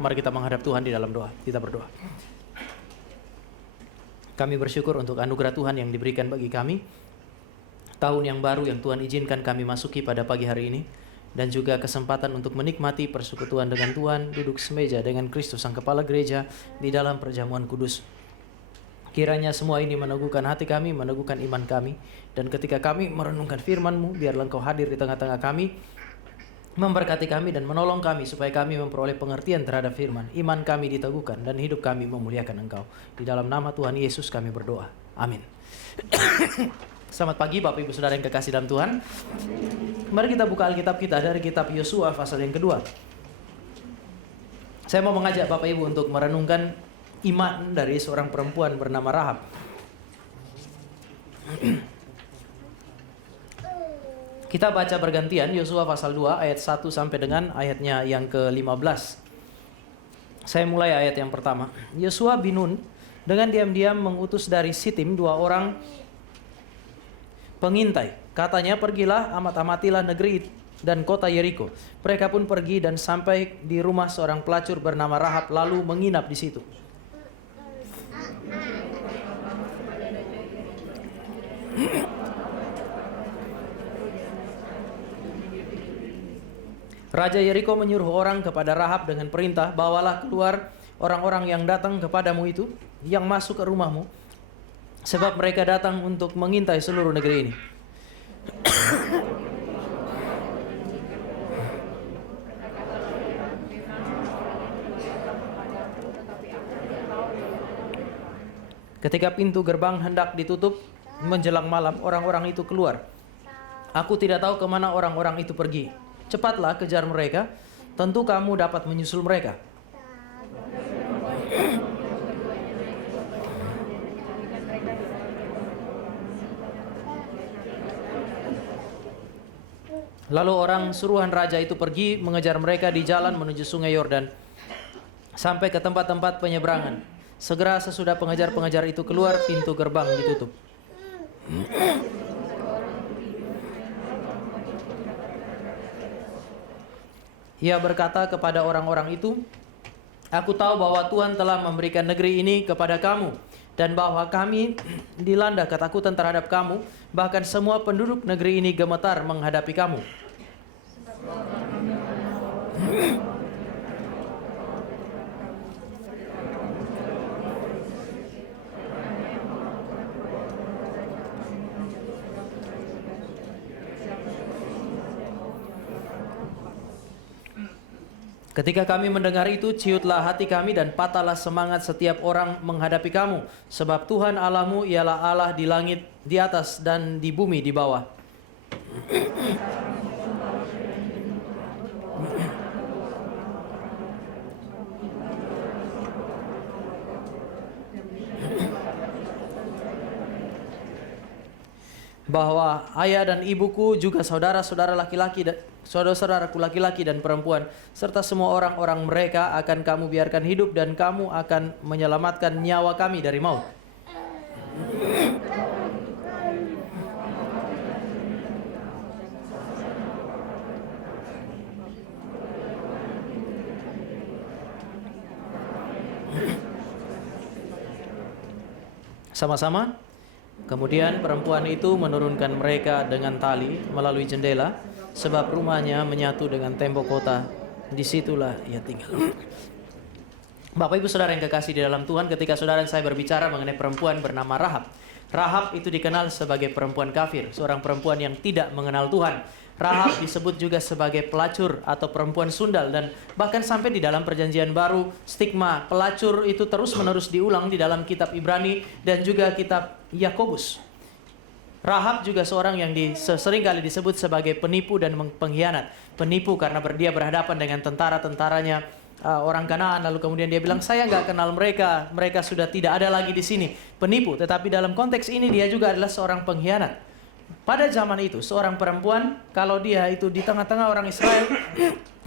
Mari kita menghadap Tuhan di dalam doa. Kita berdoa. Kami bersyukur untuk anugerah Tuhan yang diberikan bagi kami. Tahun yang baru yang Tuhan izinkan kami masuki pada pagi hari ini. Dan juga kesempatan untuk menikmati persekutuan dengan Tuhan, duduk semeja dengan Kristus Sang Kepala Gereja di dalam perjamuan kudus. Kiranya semua ini meneguhkan hati kami, meneguhkan iman kami. Dan ketika kami merenungkan firman-Mu, biarlah Engkau hadir di tengah-tengah kami, memberkati kami dan menolong kami supaya kami memperoleh pengertian terhadap firman. Iman kami diteguhkan dan hidup kami memuliakan Engkau. Di dalam nama Tuhan Yesus kami berdoa. Amin. Selamat pagi Bapak Ibu Saudara yang kekasih dalam Tuhan. Mari kita buka Alkitab kita dari kitab Yosua pasal yang kedua. Saya mau mengajak Bapak Ibu untuk merenungkan iman dari seorang perempuan bernama Rahab. Kita baca bergantian Yosua pasal 2 ayat 1 sampai dengan ayatnya yang ke-15. Saya mulai ayat yang pertama. Yosua bin Nun dengan diam-diam mengutus dari Sitim 2 orang pengintai. Katanya, pergilah, amat-amatilah negeri dan kota Yeriko. Mereka pun pergi dan sampai di rumah seorang pelacur bernama Rahab, lalu menginap di situ. Raja Yeriko menyuruh orang kepada Rahab dengan perintah, bawalah keluar orang-orang yang datang kepadamu itu, yang masuk ke rumahmu, sebab mereka datang untuk mengintai seluruh negeri ini. Ketika pintu gerbang hendak ditutup menjelang malam, orang-orang itu keluar. Aku tidak tahu kemana orang-orang itu pergi. Cepatlah kejar mereka, tentu kamu dapat menyusul mereka. Lalu orang suruhan raja itu pergi mengejar mereka di jalan menuju sungai Yordan, sampai ke tempat-tempat penyeberangan. Segera sesudah pengejar-pengejar itu keluar, pintu gerbang ditutup. Ia berkata kepada orang-orang itu, aku tahu bahwa Tuhan telah memberikan negeri ini kepada kamu, dan bahwa kami dilanda ketakutan terhadap kamu, bahkan semua penduduk negeri ini gemetar menghadapi kamu. Ketika kami mendengar itu, ciutlah hati kami dan patahlah semangat setiap orang menghadapi kamu. Sebab Tuhan Allahmu ialah Allah di langit di atas dan di bumi di bawah. Bahwa ayah dan ibuku, juga saudara-saudara laki-laki dan saudara-saudaraku laki-laki dan perempuan, serta semua orang-orang mereka akan kamu biarkan hidup, dan kamu akan menyelamatkan nyawa kami dari maut. Sama-sama. Kemudian perempuan itu menurunkan mereka dengan tali melalui jendela, sebab rumahnya menyatu dengan tembok kota. Disitulah ia tinggal. Bapak Ibu Saudara yang kekasih di dalam Tuhan, ketika saudara saya berbicara mengenai perempuan bernama Rahab. Rahab itu dikenal sebagai perempuan kafir, seorang perempuan yang tidak mengenal Tuhan. Rahab disebut juga sebagai pelacur atau perempuan sundal, dan bahkan sampai di dalam Perjanjian Baru stigma pelacur itu terus-menerus diulang di dalam kitab Ibrani dan juga kitab Yakobus. Rahab juga seorang yang sering kali disebut sebagai penipu dan pengkhianat. Penipu karena dia berhadapan dengan tentara-tentaranya orang Kanaan, lalu kemudian dia bilang, saya nggak kenal mereka, mereka sudah tidak ada lagi di sini. Penipu, tetapi dalam konteks ini dia juga adalah seorang pengkhianat. Pada zaman itu, seorang perempuan, kalau dia itu di tengah-tengah orang Israel,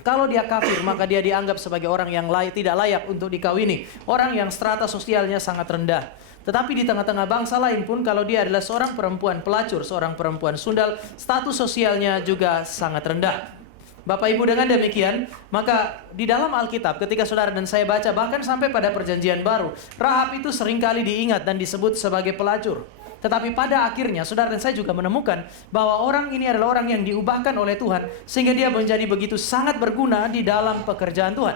kalau dia kafir, maka dia dianggap sebagai orang yang tidak layak untuk dikawini. Orang yang strata sosialnya sangat rendah. Tetapi di tengah-tengah bangsa lain pun, kalau dia adalah seorang perempuan pelacur, seorang perempuan sundal, status sosialnya juga sangat rendah. Bapak Ibu, dengan demikian, maka di dalam Alkitab ketika saudara dan saya baca, bahkan sampai pada Perjanjian Baru, Rahab itu seringkali diingat dan disebut sebagai pelacur. Tetapi pada akhirnya saudara dan saya juga menemukan bahwa orang ini adalah orang yang diubahkan oleh Tuhan, sehingga dia menjadi begitu sangat berguna di dalam pekerjaan Tuhan.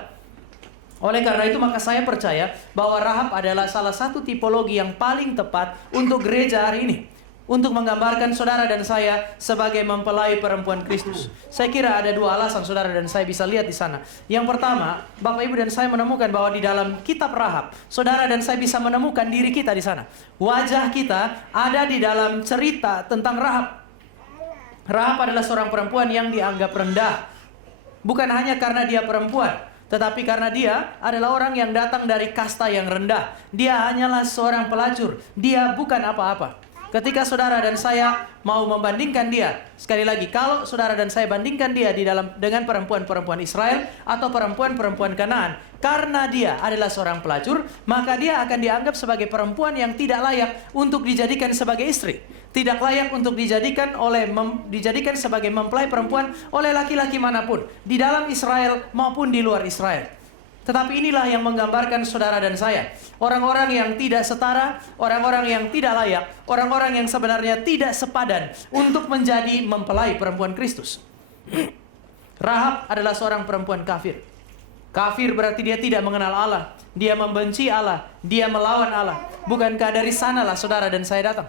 Oleh karena itu maka saya percaya bahwa Rahab adalah salah satu tipologi yang paling tepat untuk gereja hari ini, untuk menggambarkan saudara dan saya sebagai mempelai perempuan Kristus. Saya kira ada dua alasan saudara dan saya bisa lihat di sana. Yang pertama, Bapak Ibu dan saya menemukan bahwa di dalam kitab Rahab, saudara dan saya bisa menemukan diri kita di sana. Wajah kita ada di dalam cerita tentang Rahab. Rahab adalah seorang perempuan yang dianggap rendah. Bukan hanya karena dia perempuan, tetapi karena dia adalah orang yang datang dari kasta yang rendah. Dia hanyalah seorang pelacur. Dia bukan apa-apa. Ketika saudara dan saya mau membandingkan dia, sekali lagi, kalau saudara dan saya bandingkan dia dengan perempuan-perempuan Israel atau perempuan-perempuan Kanaan, karena dia adalah seorang pelacur, maka dia akan dianggap sebagai perempuan yang tidak layak untuk dijadikan sebagai istri, tidak layak untuk dijadikan sebagai mempelai perempuan oleh laki-laki manapun, di dalam Israel maupun di luar Israel. Tetapi inilah yang menggambarkan saudara dan saya. Orang-orang yang tidak setara, orang-orang yang tidak layak, orang-orang yang sebenarnya tidak sepadan untuk menjadi mempelai perempuan Kristus. Rahab adalah seorang perempuan kafir. Kafir berarti dia tidak mengenal Allah. Dia membenci Allah. Dia melawan Allah. Bukankah dari sanalah saudara dan saya datang?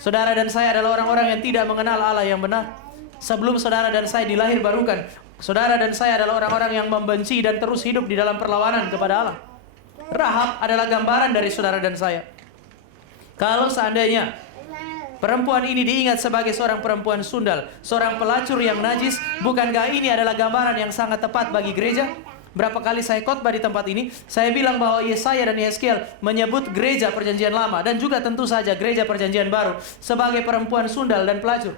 Saudara dan saya adalah orang-orang yang tidak mengenal Allah yang benar. Sebelum saudara dan saya dilahir barukan, saudara dan saya adalah orang-orang yang membenci dan terus hidup di dalam perlawanan kepada Allah. Rahab adalah gambaran dari saudara dan saya. Kalau seandainya perempuan ini diingat sebagai seorang perempuan sundal, seorang pelacur yang najis, bukankah ini adalah gambaran yang sangat tepat bagi gereja? Berapa kali saya khotbah di tempat ini, saya bilang bahwa Yesaya dan Yehezkiel menyebut gereja Perjanjian Lama dan juga tentu saja gereja Perjanjian Baru sebagai perempuan sundal dan pelacur.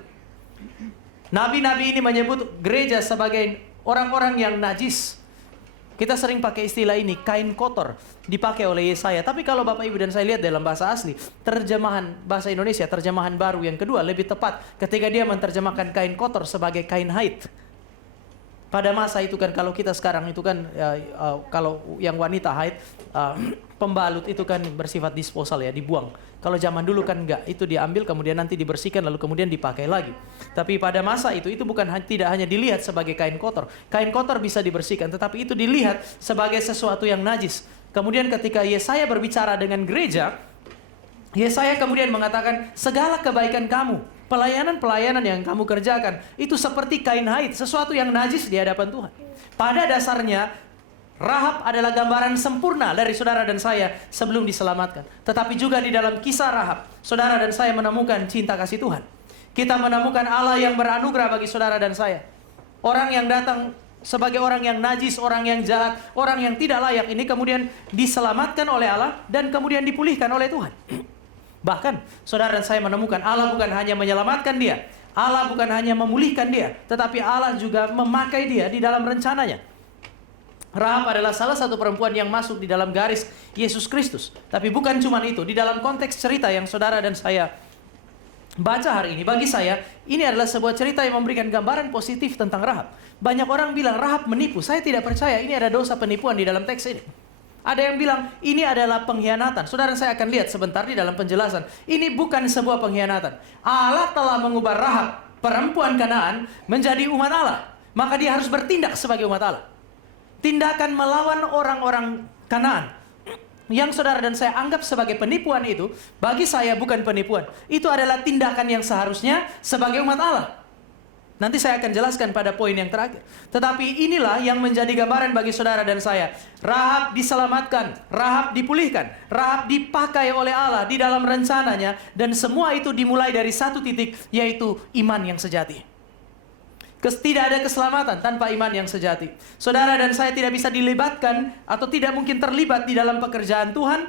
Nabi-nabi ini menyebut gereja sebagai orang-orang yang najis. Kita sering pakai istilah ini, kain kotor, dipakai oleh Yesaya. Tapi kalau Bapak Ibu dan saya lihat dalam bahasa asli, terjemahan bahasa Indonesia, terjemahan baru yang kedua lebih tepat ketika dia menerjemahkan kain kotor sebagai kain haid. Pada masa itu kan, kalau kita sekarang itu kan, kalau yang wanita haid, pembalut itu kan bersifat disposal ya, dibuang. Kalau zaman dulu kan enggak, itu diambil kemudian nanti dibersihkan lalu kemudian dipakai lagi. Tapi pada masa itu bukan tidak hanya dilihat sebagai kain kotor. Kain kotor bisa dibersihkan, tetapi itu dilihat sebagai sesuatu yang najis. Kemudian ketika Yesaya berbicara dengan gereja, Yesaya kemudian mengatakan, segala kebaikan kamu, pelayanan-pelayanan yang kamu kerjakan, itu seperti kain haid, sesuatu yang najis di hadapan Tuhan. Pada dasarnya, Rahab adalah gambaran sempurna dari saudara dan saya sebelum diselamatkan. Tetapi juga di dalam kisah Rahab, saudara dan saya menemukan cinta kasih Tuhan. Kita menemukan Allah yang beranugerah bagi saudara dan saya. Orang yang datang sebagai orang yang najis, orang yang jahat, orang yang tidak layak ini kemudian diselamatkan oleh Allah dan kemudian dipulihkan oleh Tuhan. Bahkan saudara dan saya menemukan Allah bukan hanya menyelamatkan dia, Allah bukan hanya memulihkan dia, tetapi Allah juga memakai dia di dalam rencananya. Rahab adalah salah satu perempuan yang masuk di dalam garis Yesus Kristus. Tapi bukan cuma itu, di dalam konteks cerita yang saudara dan saya baca hari ini, bagi saya ini adalah sebuah cerita yang memberikan gambaran positif tentang Rahab. Banyak orang bilang Rahab menipu. Saya tidak percaya ini ada dosa penipuan di dalam teks ini. Ada yang bilang ini adalah pengkhianatan. Saudara, saya akan lihat sebentar di dalam penjelasan. Ini bukan sebuah pengkhianatan. Allah telah mengubah Rahab, perempuan Kanaan, menjadi umat Allah. Maka dia harus bertindak sebagai umat Allah. Tindakan melawan orang-orang Kanaan yang saudara dan saya anggap sebagai penipuan itu, bagi saya bukan penipuan. Itu adalah tindakan yang seharusnya sebagai umat Allah. Nanti saya akan jelaskan pada poin yang terakhir. Tetapi inilah yang menjadi gambaran bagi saudara dan saya. Rahab diselamatkan, Rahab dipulihkan, Rahab dipakai oleh Allah di dalam rencananya. Dan semua itu dimulai dari satu titik, yaitu iman yang sejati. Tidak ada keselamatan tanpa iman yang sejati. Saudara dan saya tidak bisa dilibatkan atau tidak mungkin terlibat di dalam pekerjaan Tuhan,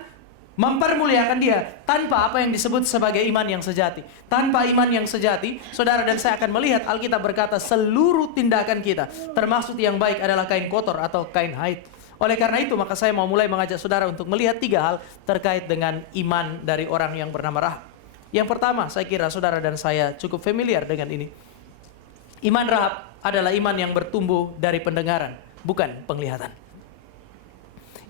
mempermuliakan dia tanpa apa yang disebut sebagai iman yang sejati. Tanpa iman yang sejati, saudara dan saya akan melihat Alkitab berkata seluruh tindakan kita, termasuk yang baik, adalah kain kotor atau kain haid. Oleh karena itu maka saya mau mulai mengajak saudara untuk melihat 3 hal terkait dengan iman dari orang yang bernama Rahab. Yang pertama, saya kira saudara dan saya cukup familiar dengan ini. Iman Rahab adalah iman yang bertumbuh dari pendengaran, bukan penglihatan.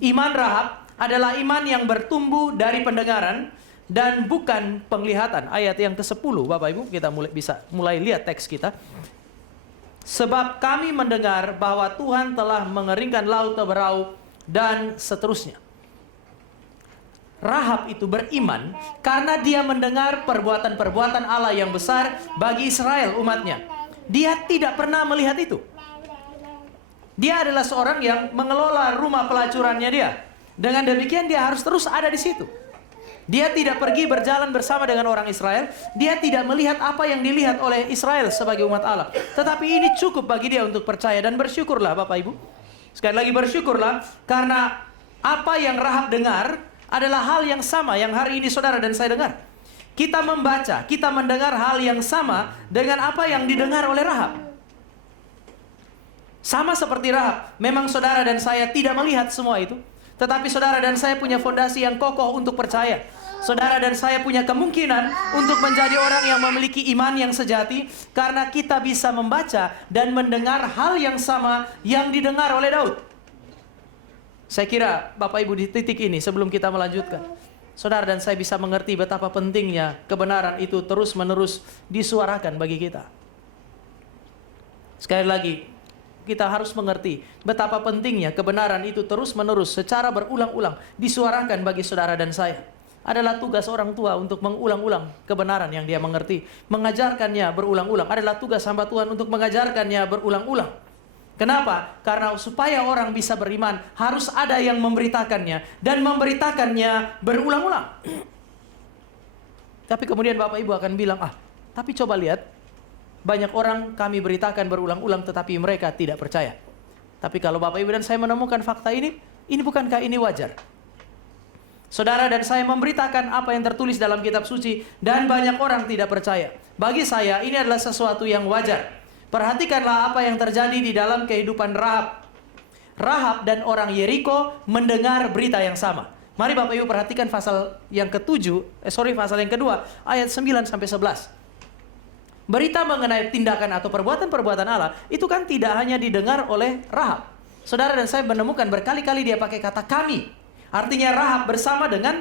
Iman Rahab adalah iman yang bertumbuh dari pendengaran dan bukan penglihatan. Ayat yang ke-10, Bapak Ibu, kita bisa mulai lihat teks kita. Sebab kami mendengar bahwa Tuhan telah mengeringkan laut Teberau dan seterusnya. Rahab itu beriman karena dia mendengar perbuatan-perbuatan Allah yang besar bagi Israel umatnya. Dia tidak pernah melihat itu. Dia adalah seorang yang mengelola rumah pelacurannya dia. Dengan demikian dia harus terus ada di situ. Dia tidak pergi berjalan bersama dengan orang Israel. Dia tidak melihat apa yang dilihat oleh Israel sebagai umat Allah. Tetapi ini cukup bagi dia untuk percaya. Dan bersyukurlah Bapak Ibu. Sekali lagi bersyukurlah. Karena apa yang Rahab dengar adalah hal yang sama yang hari ini saudara dan saya dengar. Kita membaca, kita mendengar hal yang sama dengan apa yang didengar oleh Rahab. Sama seperti Rahab, memang saudara dan saya tidak melihat semua itu. Tetapi saudara dan saya punya fondasi yang kokoh untuk percaya. Saudara dan saya punya kemungkinan untuk menjadi orang yang memiliki iman yang sejati. Karena kita bisa membaca dan mendengar hal yang sama yang didengar oleh Daud. Saya kira Bapak Ibu di titik ini sebelum kita melanjutkan, saudara dan saya bisa mengerti betapa pentingnya kebenaran itu terus-menerus disuarakan bagi kita. Sekali lagi, kita harus mengerti betapa pentingnya kebenaran itu terus-menerus secara berulang-ulang disuarakan bagi saudara dan saya. Adalah tugas orang tua untuk mengulang-ulang kebenaran yang dia mengerti. Mengajarkannya berulang-ulang. Adalah tugas hamba Tuhan untuk mengajarkannya berulang-ulang. Kenapa? Karena supaya orang bisa beriman, harus ada yang memberitakannya. Dan memberitakannya berulang-ulang. Tapi kemudian Bapak Ibu akan bilang, tapi coba lihat. Banyak orang kami beritakan berulang-ulang tetapi mereka tidak percaya. Tapi kalau Bapak Ibu dan saya menemukan fakta ini bukankah ini wajar? Saudara dan saya memberitakan apa yang tertulis dalam kitab suci dan banyak orang tidak percaya. Bagi saya ini adalah sesuatu yang wajar. Perhatikanlah apa yang terjadi di dalam kehidupan Rahab. Rahab dan orang Yeriko mendengar berita yang sama. Mari Bapak Ibu perhatikan pasal yang pasal yang kedua ayat 9 sampai 11. Berita mengenai tindakan atau perbuatan-perbuatan Allah itu kan tidak hanya didengar oleh Rahab. Saudara dan saya menemukan berkali-kali dia pakai kata kami. Artinya Rahab bersama dengan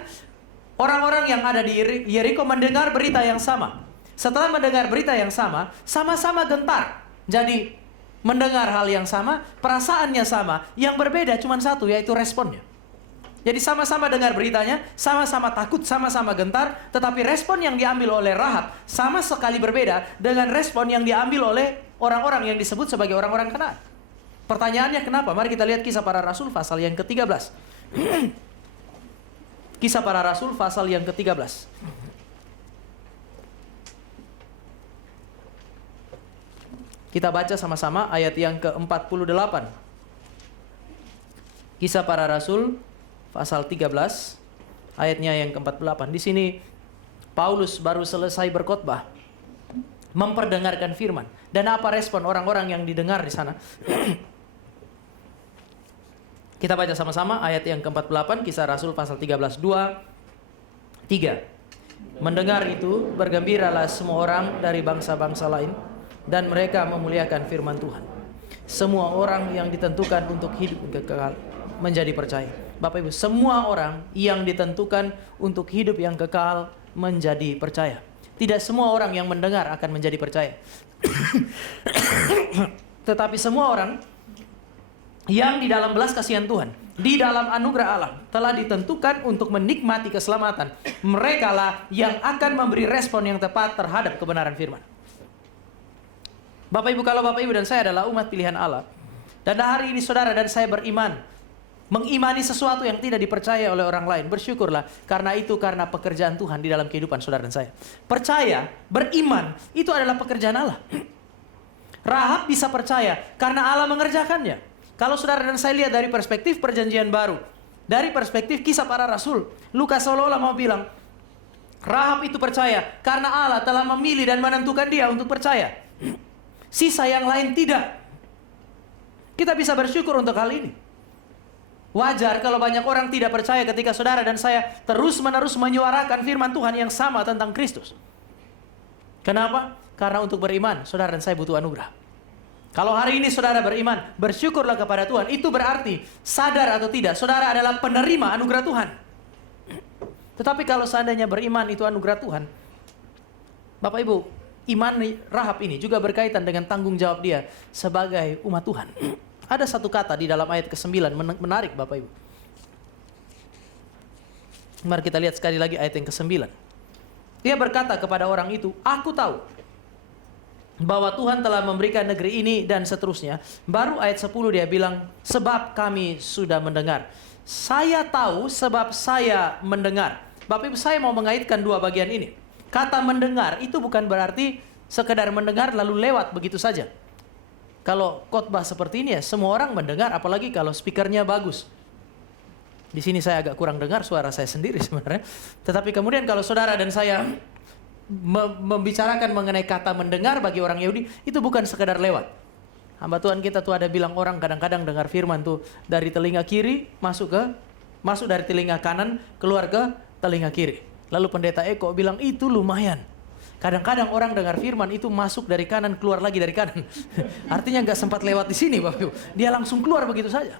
orang-orang yang ada di Yeriko mendengar berita yang sama. Setelah mendengar berita yang sama, sama-sama gentar. Jadi mendengar hal yang sama, perasaannya sama. Yang berbeda cuma satu, yaitu responnya. Jadi sama-sama dengar beritanya, sama-sama takut, sama-sama gentar, tetapi respon yang diambil oleh Rahab sama sekali berbeda dengan respon yang diambil oleh orang-orang yang disebut sebagai orang-orang Kanaan. Pertanyaannya kenapa? Mari kita lihat Kisah Para Rasul pasal yang ke-13. Kisah Para Rasul pasal yang ke-13. Kita baca sama-sama ayat yang ke-48. Kisah Para Rasul pasal 13 ayatnya yang ke-48. Di sini Paulus baru selesai berkhotbah, memperdengarkan firman. Dan apa respon orang-orang yang didengar di sana? Kita baca sama-sama ayat yang ke-48, Kisah Rasul pasal 13, 2, 3. Mendengar itu bergembiralah semua orang dari bangsa-bangsa lain dan mereka memuliakan firman Tuhan. Semua orang yang ditentukan untuk hidup kekal menjadi percaya. Bapak Ibu, semua orang yang ditentukan untuk hidup yang kekal menjadi percaya. Tidak semua orang yang mendengar akan menjadi percaya. Tetapi semua orang yang di dalam belas kasihan Tuhan, di dalam anugerah Allah, telah ditentukan untuk menikmati keselamatan. Merekalah yang akan memberi respon yang tepat terhadap kebenaran firman. Bapak Ibu, kalau Bapak Ibu dan saya adalah umat pilihan Allah, dan hari ini saudara dan saya beriman, mengimani sesuatu yang tidak dipercaya oleh orang lain, bersyukurlah. Karena itu karena pekerjaan Tuhan di dalam kehidupan saudara dan saya. Percaya, beriman, itu adalah pekerjaan Allah. Rahab bisa percaya karena Allah mengerjakannya. Kalau saudara dan saya lihat dari perspektif perjanjian baru, dari perspektif Kisah Para Rasul, Lukas seolah-olah mau bilang, Rahab itu percaya karena Allah telah memilih dan menentukan dia untuk percaya. Sisa yang lain tidak. Kita bisa bersyukur untuk hal ini. Wajar kalau banyak orang tidak percaya ketika saudara dan saya terus-menerus menyuarakan firman Tuhan yang sama tentang Kristus. Kenapa? Karena untuk beriman, saudara dan saya butuh anugerah. Kalau hari ini saudara beriman, bersyukurlah kepada Tuhan. Itu berarti, sadar atau tidak, saudara adalah penerima anugerah Tuhan. Tetapi kalau seandainya beriman itu anugerah Tuhan, Bapak Ibu, iman Rahab ini juga berkaitan dengan tanggung jawab dia sebagai umat Tuhan. Ada satu kata di dalam ayat ke-9 menarik Bapak Ibu. Mari kita lihat sekali lagi ayat yang ke-9. Dia berkata kepada orang itu, aku tahu bahwa Tuhan telah memberikan negeri ini dan seterusnya. Baru ayat 10 dia bilang, sebab kami sudah mendengar. Saya tahu sebab saya mendengar. Bapak Ibu, saya mau mengaitkan dua bagian ini. Kata mendengar itu bukan berarti sekedar mendengar lalu lewat begitu saja. Kalau khotbah seperti ini ya semua orang mendengar, apalagi kalau speakernya bagus. Di sini saya agak kurang dengar suara saya sendiri sebenarnya. Tetapi kemudian kalau saudara dan saya membicarakan mengenai kata mendengar bagi orang Yahudi, itu bukan sekedar lewat. Hamba Tuhan kita tuh ada bilang orang kadang-kadang dengar firman tuh dari telinga kiri masuk dari telinga kanan keluar ke telinga kiri. Lalu pendeta Eko bilang itu lumayan. Kadang-kadang orang dengar firman itu masuk dari kanan keluar lagi dari kanan. Artinya nggak sempat lewat di sini Bapak Ibu. Dia langsung keluar begitu saja.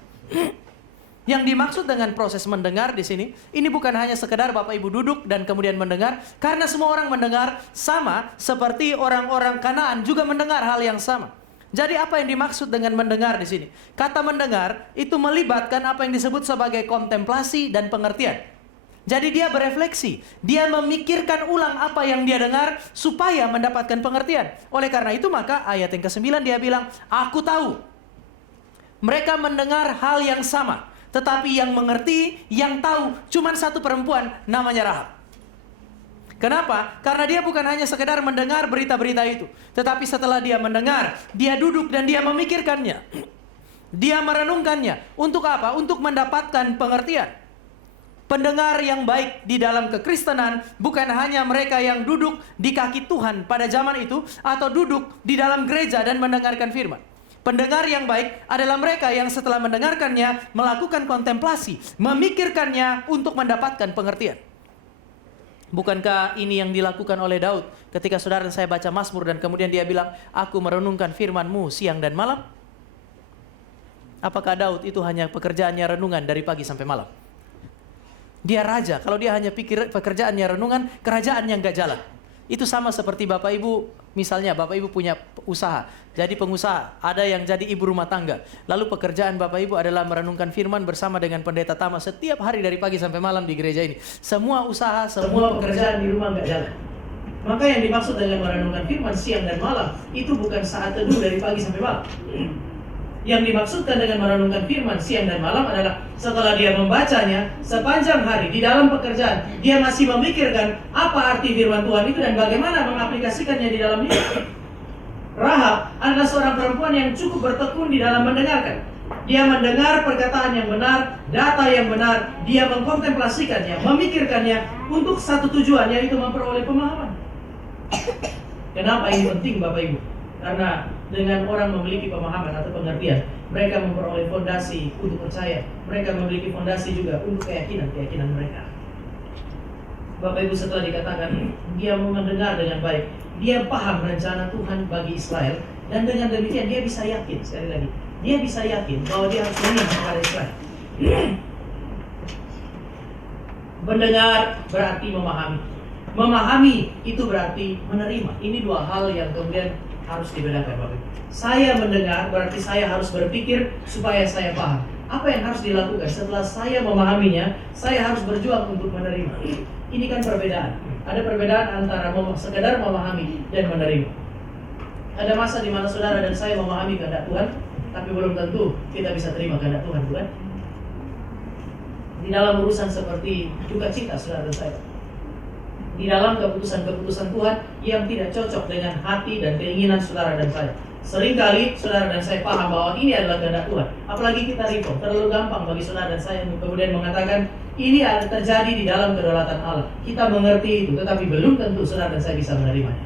Yang dimaksud dengan proses mendengar di sini, ini bukan hanya sekedar Bapak Ibu duduk dan kemudian mendengar, karena semua orang mendengar sama seperti orang-orang Kanaan juga mendengar hal yang sama. Jadi apa yang dimaksud dengan mendengar di sini? Kata mendengar itu melibatkan apa yang disebut sebagai kontemplasi dan pengertian. Jadi dia berefleksi, dia memikirkan ulang apa yang dia dengar supaya mendapatkan pengertian. Oleh karena itu maka ayat yang ke-9 dia bilang, aku tahu. Mereka mendengar hal yang sama. Tetapi yang mengerti, yang tahu, cuman satu perempuan namanya Rahab. Kenapa? Karena dia bukan hanya sekedar mendengar berita-berita itu. Tetapi setelah dia mendengar, dia duduk dan dia memikirkannya. Dia merenungkannya. Untuk apa? Untuk mendapatkan pengertian. Pendengar yang baik di dalam kekristenan bukan hanya mereka yang duduk di kaki Tuhan pada zaman itu atau duduk di dalam gereja dan mendengarkan firman. Pendengar yang baik adalah mereka yang setelah mendengarkannya melakukan kontemplasi, memikirkannya untuk mendapatkan pengertian. Bukankah ini yang dilakukan oleh Daud ketika saudara saya baca Mazmur dan kemudian dia bilang, aku merenungkan firman-Mu siang dan malam? Apakah Daud itu hanya pekerjaannya renungan dari pagi sampai malam? Dia raja, kalau dia hanya pikir pekerjaannya renungan, kerajaannya nggak jalan. Itu sama seperti Bapak Ibu, misalnya Bapak Ibu punya usaha, jadi pengusaha, ada yang jadi ibu rumah tangga. Lalu pekerjaan Bapak Ibu adalah merenungkan firman bersama dengan pendeta Tama setiap hari dari pagi sampai malam di gereja ini. Semua usaha, semua pekerjaan di rumah nggak jalan. Maka yang dimaksud dengan merenungkan firman siang dan malam, itu bukan saat teduh dari pagi sampai malam. Yang dimaksudkan dengan merenungkan firman siang dan malam adalah setelah dia membacanya sepanjang hari di dalam pekerjaan, dia masih memikirkan apa arti firman Tuhan itu dan bagaimana mengaplikasikannya di dalam hidup. Rahab adalah seorang perempuan yang cukup bertekun di dalam mendengarkan. Dia mendengar perkataan yang benar, data yang benar, dia mengkontemplasikannya, memikirkannya untuk satu tujuan, yaitu memperoleh pemahaman. Kenapa ini penting Bapak Ibu? Karena dengan orang memiliki pemahaman atau pengertian, mereka memperoleh fondasi untuk percaya. Mereka memiliki fondasi juga untuk keyakinan mereka. Bapak Ibu, setelah dikatakan dia mau mendengar dengan baik, dia paham rencana Tuhan bagi Israel, dan dengan demikian dia bisa yakin, sekali lagi, dia bisa yakin bahwa dia harus memihak kepada Israel. Mendengar berarti memahami. Memahami itu berarti menerima. Ini dua hal yang kemudian harus dibedakan Bapak Ibu. Saya mendengar berarti saya harus berpikir supaya saya paham. Apa yang harus dilakukan? Setelah saya memahaminya, saya harus berjuang untuk menerima. Ini kan perbedaan. Ada perbedaan antara sekedar memahami dan menerima. Ada masa di mana saudara dan saya memahami kehendak Tuhan, tapi belum tentu kita bisa terima kehendak Tuhan, bukan? Di dalam urusan seperti sukacita saudara dan saya, di dalam keputusan-keputusan Tuhan yang tidak cocok dengan hati dan keinginan saudara dan saya. Seringkali saudara dan saya paham bahwa ini adalah kehendak Tuhan. Apalagi kita reform, terlalu gampang bagi saudara dan saya kemudian mengatakan ini ada terjadi di dalam kedaulatan Allah. Kita mengerti itu, tetapi belum tentu saudara dan saya bisa menerimanya.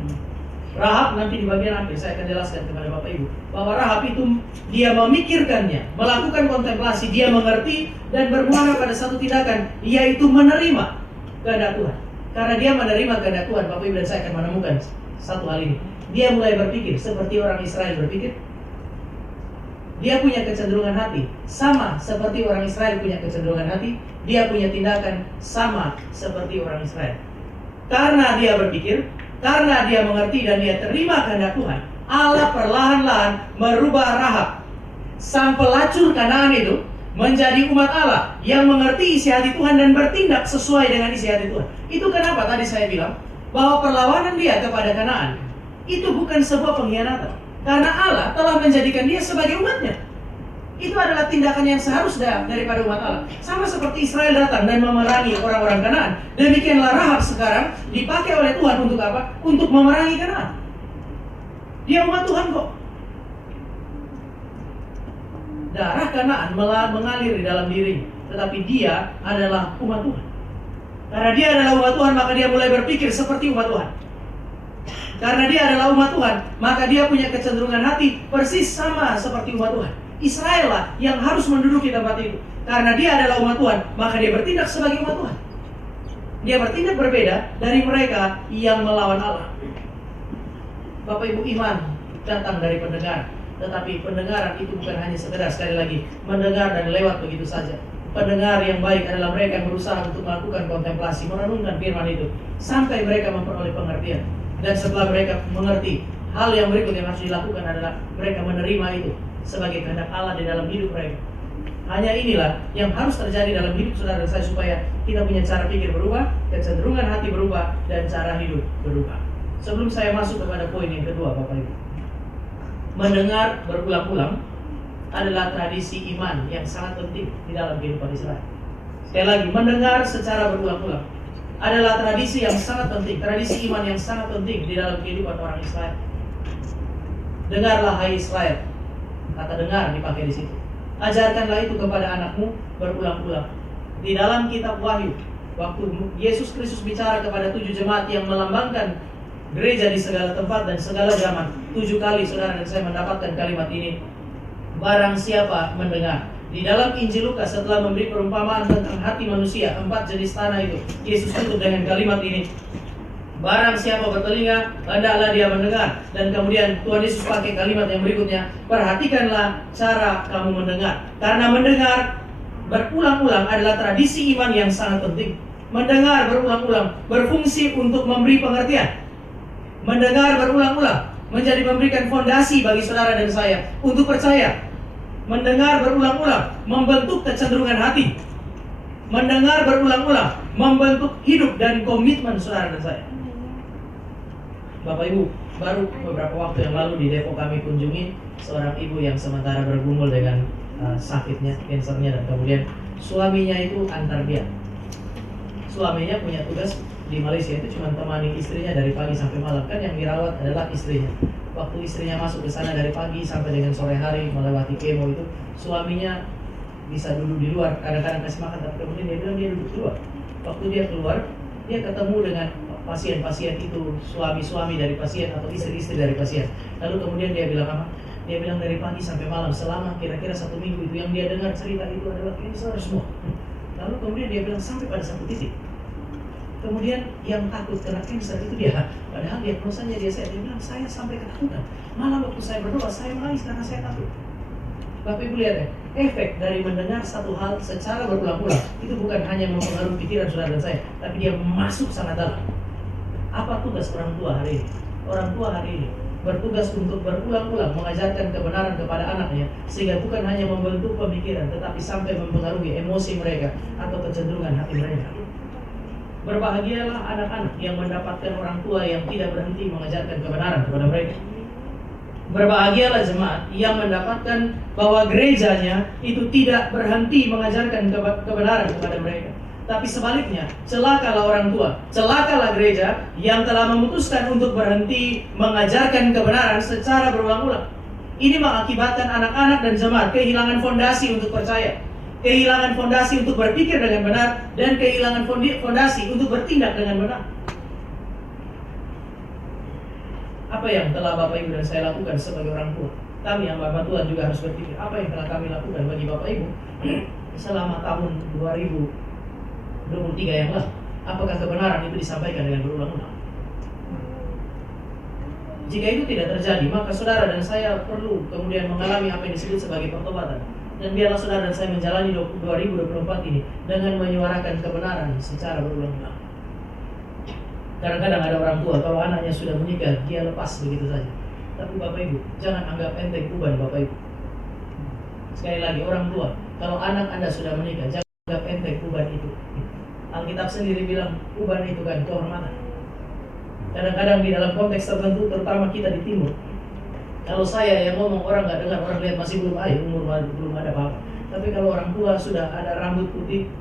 Rahab nanti di bagian akhir saya akan jelaskan kepada Bapak Ibu bahwa Rahab itu dia memikirkannya, melakukan kontemplasi, dia mengerti dan bermuara pada satu tindakan, yaitu menerima kehendak Tuhan. Karena dia menerima kehendak Tuhan, Bapak Ibu dan saya akan menemukan satu hal ini. Dia mulai berpikir seperti orang Israel berpikir. Dia punya kecenderungan hati sama seperti orang Israel punya kecenderungan hati. Dia punya tindakan sama seperti orang Israel. Karena dia berpikir, karena dia mengerti dan dia terima kehendak Tuhan, Allah perlahan-lahan merubah Rahab, sang pelacur Kanaan itu, menjadi umat Allah yang mengerti isi hati Tuhan dan bertindak sesuai dengan isi hati Tuhan. Itu kenapa tadi saya bilang bahwa perlawanan dia kepada Kanaan itu bukan sebuah pengkhianatan, karena Allah telah menjadikan dia sebagai umatnya. Itu adalah tindakan yang seharusnya daripada umat Allah. Sama seperti Israel datang dan memerangi orang-orang Kanaan, demikianlah Rahab sekarang dipakai oleh Tuhan untuk apa? Untuk memerangi Kanaan. Dia umat Tuhan kok. Darah Kanaan mengalir di dalam dirinya, tetapi dia adalah umat Tuhan. Karena dia adalah umat Tuhan, maka dia mulai berpikir seperti umat Tuhan. Karena dia adalah umat Tuhan, maka dia punya kecenderungan hati persis sama seperti umat Tuhan. Israel lah yang harus menduduki tempat itu. Karena dia adalah umat Tuhan, maka dia bertindak sebagai umat Tuhan. Dia bertindak berbeda dari mereka yang melawan Allah. Bapak Ibu, iman datang dari pendengar. Tetapi pendengaran itu bukan hanya sekedar, sekali lagi, mendengar dan lewat begitu saja. Pendengar yang baik adalah mereka yang berusaha untuk melakukan kontemplasi, merenungkan firman itu, sampai mereka memperoleh pengertian. Dan setelah mereka mengerti, hal yang berikut yang harus dilakukan adalah mereka menerima itu sebagai kehendak Allah di dalam hidup mereka. Hanya inilah yang harus terjadi dalam hidup saudara dan saya, supaya kita punya cara pikir berubah, kecenderungan hati berubah, dan cara hidup berubah. Sebelum saya masuk kepada poin yang kedua, Bapak Ibu, mendengar berulang-ulang adalah tradisi iman yang sangat penting di dalam kehidupan Israel. Sekali lagi, mendengar secara berulang-ulang adalah tradisi yang sangat penting, tradisi iman yang sangat penting di dalam kehidupan orang Israel. Dengarlah hai Israel, kata dengar dipakai di situ. Ajarkanlah itu kepada anakmu berulang-ulang. Di dalam kitab Wahyu, waktu Yesus Kristus bicara kepada 7 jemaat yang melambangkan gereja di segala tempat dan segala zaman, 7 kali saudara dan saya mendapatkan kalimat ini, barang siapa mendengar. Di dalam Injil Lukas, setelah memberi perumpamaan tentang hati manusia, 4 jenis tanah itu, Yesus tutup dengan kalimat ini, barang siapa bertelinga, hendaklah dia mendengar. Dan kemudian Tuhan Yesus pakai kalimat yang berikutnya, perhatikanlah cara kamu mendengar. Karena mendengar berulang-ulang adalah tradisi iman yang sangat penting. Mendengar berulang-ulang berfungsi untuk memberi pengertian. Mendengar berulang-ulang menjadi memberikan fondasi bagi saudara dan saya untuk percaya. Mendengar berulang-ulang membentuk kecenderungan hati. Mendengar berulang-ulang membentuk hidup dan komitmen saudara dan saya. Bapak Ibu, baru beberapa waktu yang lalu di Depok kami kunjungi seorang ibu yang sementara bergumul dengan sakitnya, kansernya, dan kemudian suaminya itu antar dia. Suaminya punya tugas di Malaysia itu cuma temani istrinya dari pagi sampai malam. Kan yang dirawat adalah istrinya. Waktu istrinya masuk ke sana dari pagi sampai dengan sore hari melewati kemo itu, suaminya bisa duduk di luar, kadang-kadang kasih makan, tapi kemudian dia bilang dia duduk di luar. Waktu dia keluar, dia ketemu dengan pasien-pasien itu, suami-suami dari pasien atau istri-istri dari pasien. Lalu kemudian dia bilang apa? Dia bilang dari pagi sampai malam selama kira-kira 1 minggu itu yang dia dengar cerita itu adalah kanker semua. Lalu kemudian dia bilang sampai pada satu titik, kemudian yang takut kena kanker itu dia. Padahal diagnosanya dia bilang saya sampai ketakutan. Malah waktu saya berdoa saya menangis karena saya takut. Bapak Ibu lihat ya, efek dari mendengar satu hal secara berulang-ulang itu bukan hanya mempengaruhi pikiran saudara dan saya, tapi dia masuk sangat dalam. Apa tugas orang tua hari ini? Orang tua hari ini bertugas untuk berulang-ulang mengajarkan kebenaran kepada anaknya, sehingga bukan hanya membentuk pemikiran, tetapi sampai mempengaruhi emosi mereka atau kecenderungan hati mereka. Berbahagialah anak-anak yang mendapatkan orang tua yang tidak berhenti mengajarkan kebenaran kepada mereka. Berbahagialah jemaat yang mendapatkan bahwa gerejanya itu tidak berhenti mengajarkan kebenaran kepada mereka. Tapi sebaliknya, celakalah orang tua, celakalah gereja yang telah memutuskan untuk berhenti mengajarkan kebenaran secara berulang-ulang. Ini mengakibatkan anak-anak dan jemaat kehilangan fondasi untuk percaya, kehilangan fondasi untuk berpikir dengan benar, dan kehilangan fondasi untuk bertindak dengan benar. Apa yang telah Bapak Ibu dan saya lakukan sebagai orang tua? Kami yang Bapak Tuhan juga harus berpikir, apa yang telah kami lakukan bagi Bapak Ibu selama tahun 2023 yang lalu? Apakah kebenaran itu disampaikan dengan berulang-ulang? Jika itu tidak terjadi, maka saudara dan saya perlu kemudian mengalami apa yang disebut sebagai pertobatan. Dan biarlah saudara dan saya menjalani 2024 ini dengan menyuarakan kebenaran secara berulang-ulang. Kadang-kadang ada orang tua, kalau anaknya sudah menikah, dia lepas begitu saja. Tapi Bapak Ibu, jangan anggap enteng uban Bapak Ibu. Sekali lagi, orang tua, kalau anak Anda sudah menikah, jangan anggap enteng uban itu. Alkitab sendiri bilang, uban itu kan kehormatan. Kadang-kadang di dalam konteks tertentu, terutama kita di timur, kalau saya yang ngomong orang nggak dengar, orang lihat masih belum air, umur belum ada apa-apa. Tapi kalau orang tua sudah ada rambut putih,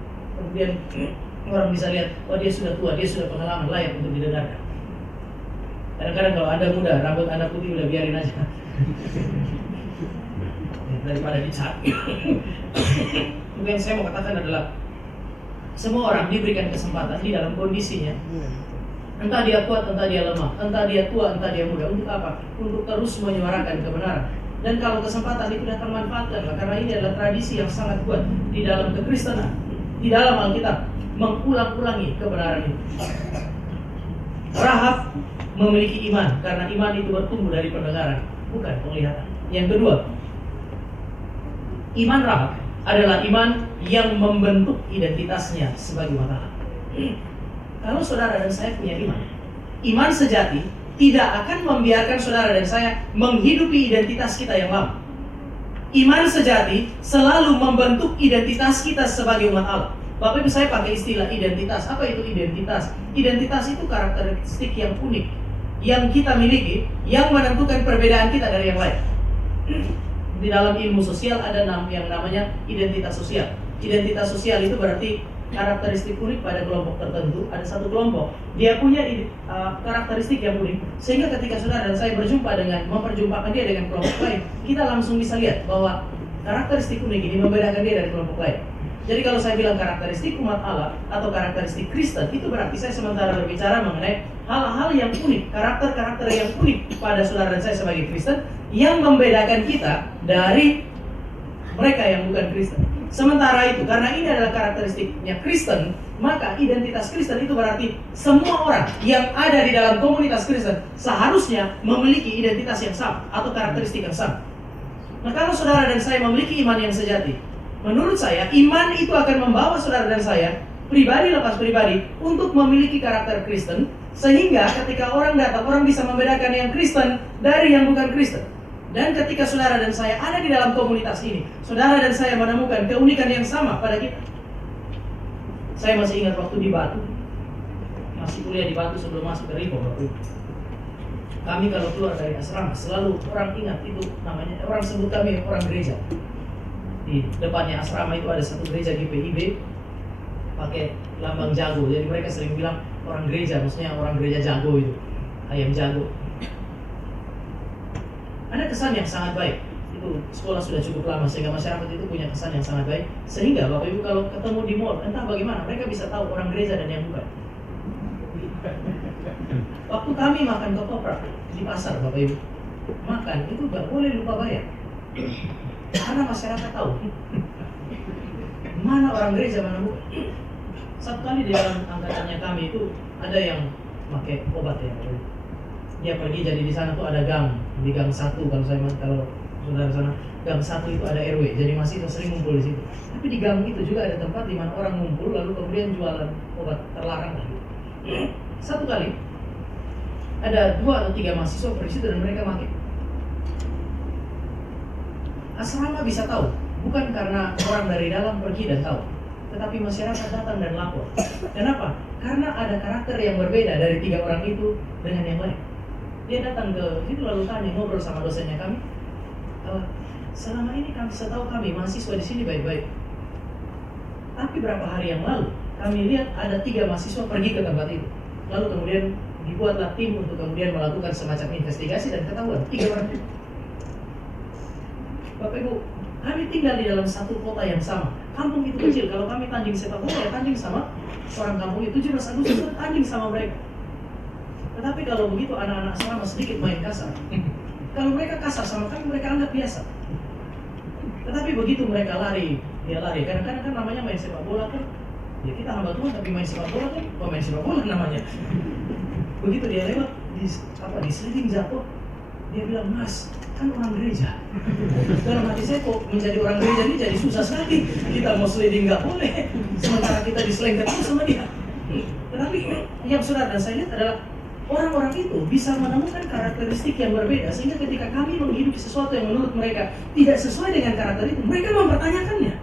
kemudian orang bisa lihat, oh dia sudah tua, dia sudah pengalaman, layak untuk didengarkan. Kadang-kadang kalau Anda muda, rambut Anda putih udah biarin aja daripada dicat. Mungkin yang saya mau katakan adalah semua orang diberikan kesempatan di dalam kondisinya. Entah dia kuat, entah dia lemah, entah dia tua, entah dia muda. Untuk apa? Untuk terus menyuarakan kebenaran. Dan kalau kesempatan itu datang, manfaatkanlah. Karena ini adalah tradisi yang sangat kuat di dalam kekristenan, di dalam Alkitab, mengulang-ulangi kebenaran itu. Rahab memiliki iman, karena iman itu bertumbuh dari pendengaran, bukan penglihatan. Yang kedua, iman Rahab adalah iman yang membentuk identitasnya sebagai umat Allah. Kalau saudara dan saya punya iman sejati tidak akan membiarkan saudara dan saya menghidupi identitas kita yang lama. Iman sejati selalu membentuk identitas kita sebagai umat Allah. Bapak Ibu, saya pakai istilah identitas. Apa itu identitas? Identitas itu karakteristik yang unik yang kita miliki, yang menentukan perbedaan kita dari yang lain. Di dalam ilmu sosial ada yang namanya identitas sosial. Identitas sosial itu berarti karakteristik unik pada kelompok tertentu. Ada satu kelompok, dia punya karakteristik yang unik, sehingga ketika saudara dan saya berjumpa memperjumpakan dia dengan kelompok lain, kita langsung bisa lihat bahwa karakteristik unik ini membedakan dia dari kelompok lain. Jadi kalau saya bilang karakteristik umat Allah atau karakteristik Kristen, itu berarti saya sementara berbicara mengenai hal-hal yang unik, karakter-karakter yang unik pada saudara dan saya sebagai Kristen, yang membedakan kita dari mereka yang bukan Kristen. Sementara itu, karena ini adalah karakteristiknya Kristen, maka identitas Kristen itu berarti semua orang yang ada di dalam komunitas Kristen seharusnya memiliki identitas yang sama atau karakteristik yang sama. Nah, kalau saudara dan saya memiliki iman yang sejati, menurut saya iman itu akan membawa saudara dan saya pribadi lepas pribadi untuk memiliki karakter Kristen, sehingga ketika orang datang, orang bisa membedakan yang Kristen dari yang bukan Kristen. Dan ketika saudara dan saya ada di dalam komunitas ini, saudara dan saya menemukan keunikan yang sama pada kita. Saya masih ingat waktu di Batu, masih kuliah di Batu sebelum masuk ke Ripo. Kami kalau keluar dari asrama, selalu orang ingat itu namanya, orang sebut kami orang gereja. Di depannya asrama itu ada satu gereja GPIB, pakai lambang jago. Jadi mereka sering bilang orang gereja, maksudnya orang gereja jago itu, ayam jago. Ada kesan yang sangat baik. Itu sekolah sudah cukup lama sehingga masyarakat itu punya kesan yang sangat baik. Sehingga Bapak Ibu kalau ketemu di mall, entah bagaimana mereka bisa tahu orang gereja dan yang bukan. Waktu kami makan ketoprak di pasar, Bapak Ibu, makan itu gak boleh lupa bayar. Karena masyarakat tahu mana orang gereja, mana bukan. Satu kali di dalam angkatannya kami itu ada yang pakai obat ya. Dia pergi, jadi di sana tuh ada gang, di gang 1 kalau saudara sana, gang 1 itu ada RW, jadi mahasiswa sering ngumpul di situ. Tapi di gang itu juga ada tempat di mana orang ngumpul lalu kemudian jualan obat terlarang lagi. Satu kali ada 2 atau 3 mahasiswa pergi situ dan mereka pakai. Asrama bisa tahu, bukan karena orang dari dalam pergi dan tahu, tetapi masyarakat datang dan lapor. Kenapa? Karena ada karakter yang berbeda dari 3 orang itu dengan yang lain. Dia datang ke situ lalu tanya, ngobrol sama dosennya kami. Selama ini setahu kami mahasiswa di sini baik-baik. Tapi berapa hari yang lalu kami lihat ada 3 mahasiswa pergi ke tempat itu. Lalu kemudian dibuatlah tim untuk kemudian melakukan semacam investigasi dan ketahuan 3 orang itu. Bapak Ibu, kami tinggal di dalam satu kota yang sama. Kampung itu kecil, kalau kami tanding sepak bola ya tanding sama orang kampung itu, 17 Agustus tanding sama mereka. Tetapi kalau begitu anak-anak asrama sedikit main kasar. Kalau mereka kasar sama kami, mereka anggap biasa. Tetapi begitu mereka lari, dia lari. Kadang-kadang kan namanya main sepak bola kan, ya kita hamba Tuhan tapi main sepak bola kan pemain sepak bola namanya. Begitu dia lewat, di sliding jatuh, Dia bilang, "Mas, kan orang gereja." Dalam hati saya, kok menjadi orang gereja ini jadi susah sekali. Kita mau sliding nggak boleh, sementara kita diselengkat terus sama dia. Tetapi yang saudara dan saya lihat adalah orang-orang itu bisa menemukan karakteristik yang berbeda, sehingga ketika kami menghidupi sesuatu yang menurut mereka tidak sesuai dengan karakter itu, mereka mempertanyakannya.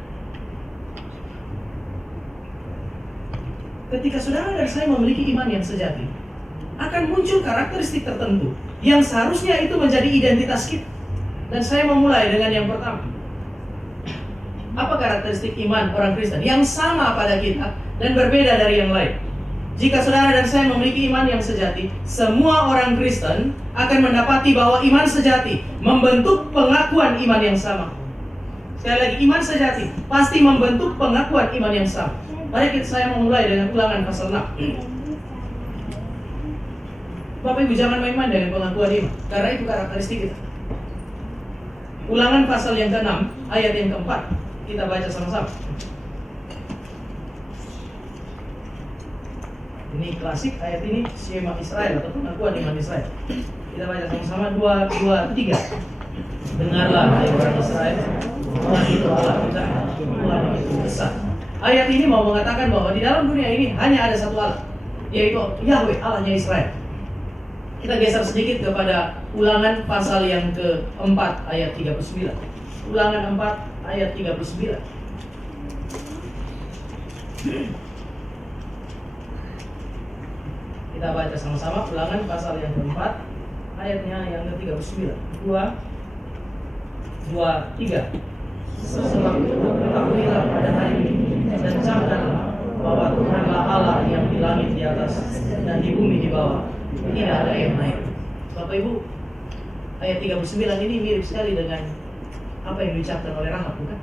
Ketika saudara dan saya memiliki iman yang sejati, akan muncul karakteristik tertentu yang seharusnya itu menjadi identitas kita. Dan saya memulai dengan yang pertama. Apa karakteristik iman orang Kristen yang sama pada kita dan berbeda dari yang lain? Jika saudara dan saya memiliki iman yang sejati, semua orang Kristen akan mendapati bahwa iman sejati membentuk pengakuan iman yang sama. Sekali lagi, iman sejati pasti membentuk pengakuan iman yang sama. Mari saya memulai dengan Ulangan pasal 6. Bapak Ibu jangan main-main dengan pengakuan iman, karena itu karakteristik kita. Ulangan pasal yang ke-6 ayat yang ke-4. Kita baca sama-sama. Ini klasik, ayat ini Shema Israel atau pengakuan iman Israel. Kita baca sama-sama 2, 3. Dengarlah hai orang Israel, Tuhan itu Allah kita, Tuhan itu besar. Ayat ini mau mengatakan bahwa di dalam dunia ini hanya ada satu Allah, yaitu Yahweh, Allahnya Israel. Kita geser sedikit kepada Ulangan pasal yang ke-4 ayat 39. Ulangan 4 ayat 39. Kita baca sama-sama Ulangan pasal yang ke-4 ayatnya yang ke-39. 2, 3. Sebab itu ketahuilah pada hari ini dan camkanlah bahwa Tuhanlah Allah yang di langit di atas dan di bumi di bawah. Tidak ada yang lain. Bapak Ibu, ayat 39 ini mirip sekali dengan apa yang diucapkan oleh Rahab, bukan?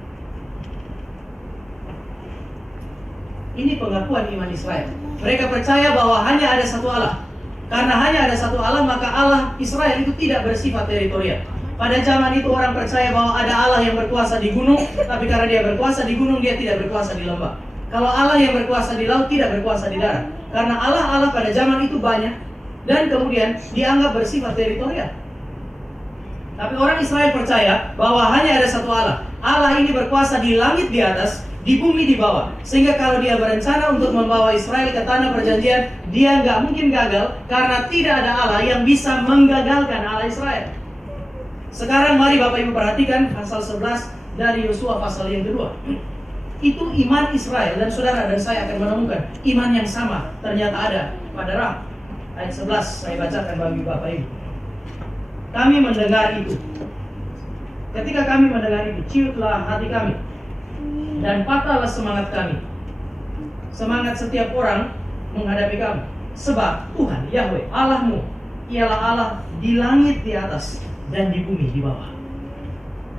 Ini pengakuan iman Israel. Mereka percaya bahwa hanya ada satu Allah. Karena hanya ada satu Allah, maka Allah Israel itu tidak bersifat teritorial. Pada zaman itu orang percaya bahwa ada Allah yang berkuasa di gunung, tapi karena dia berkuasa di gunung, dia tidak berkuasa di lembah. Kalau Allah yang berkuasa di laut, tidak berkuasa di darat. Karena Allah pada zaman itu banyak, dan kemudian dianggap bersifat teritorial. Tapi orang Israel percaya bahwa hanya ada satu Allah. Allah ini berkuasa di langit di atas, di bumi di bawah. Sehingga kalau dia berencana untuk membawa Israel ke tanah perjanjian, dia nggak mungkin gagal, karena tidak ada Allah yang bisa menggagalkan Allah Israel. Sekarang mari Bapak Ibu perhatikan pasal 11 dari Yosua pasal yang kedua. Itu iman Israel, dan saudara dan saya akan menemukan iman yang sama ternyata ada pada Rahab. Ayat 11 saya bacakan bagi Bapak Ibu. Kami mendengar itu. Ketika kami mendengar itu, ciutlah hati kami dan patahlah semangat kami, semangat setiap orang menghadapi kami. Sebab Tuhan Yahweh Allahmu ialah Allah di langit di atas dan di bumi di bawah.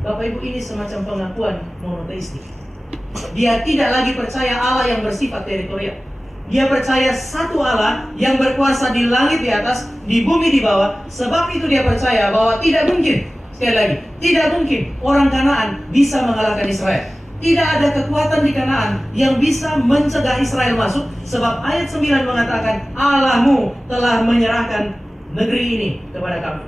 Bapak Ibu, ini semacam pengakuan monoteistik. Dia tidak lagi percaya Allah yang bersifat teritorial. Dia percaya satu Allah yang berkuasa di langit di atas, di bumi di bawah. Sebab itu dia percaya bahwa tidak mungkin, sekali lagi, tidak mungkin orang Kanaan bisa mengalahkan Israel. Tidak ada kekuatan di Kanaan yang bisa mencegah Israel masuk. Sebab ayat 9 mengatakan, Allahmu telah menyerahkan negeri ini kepada kami.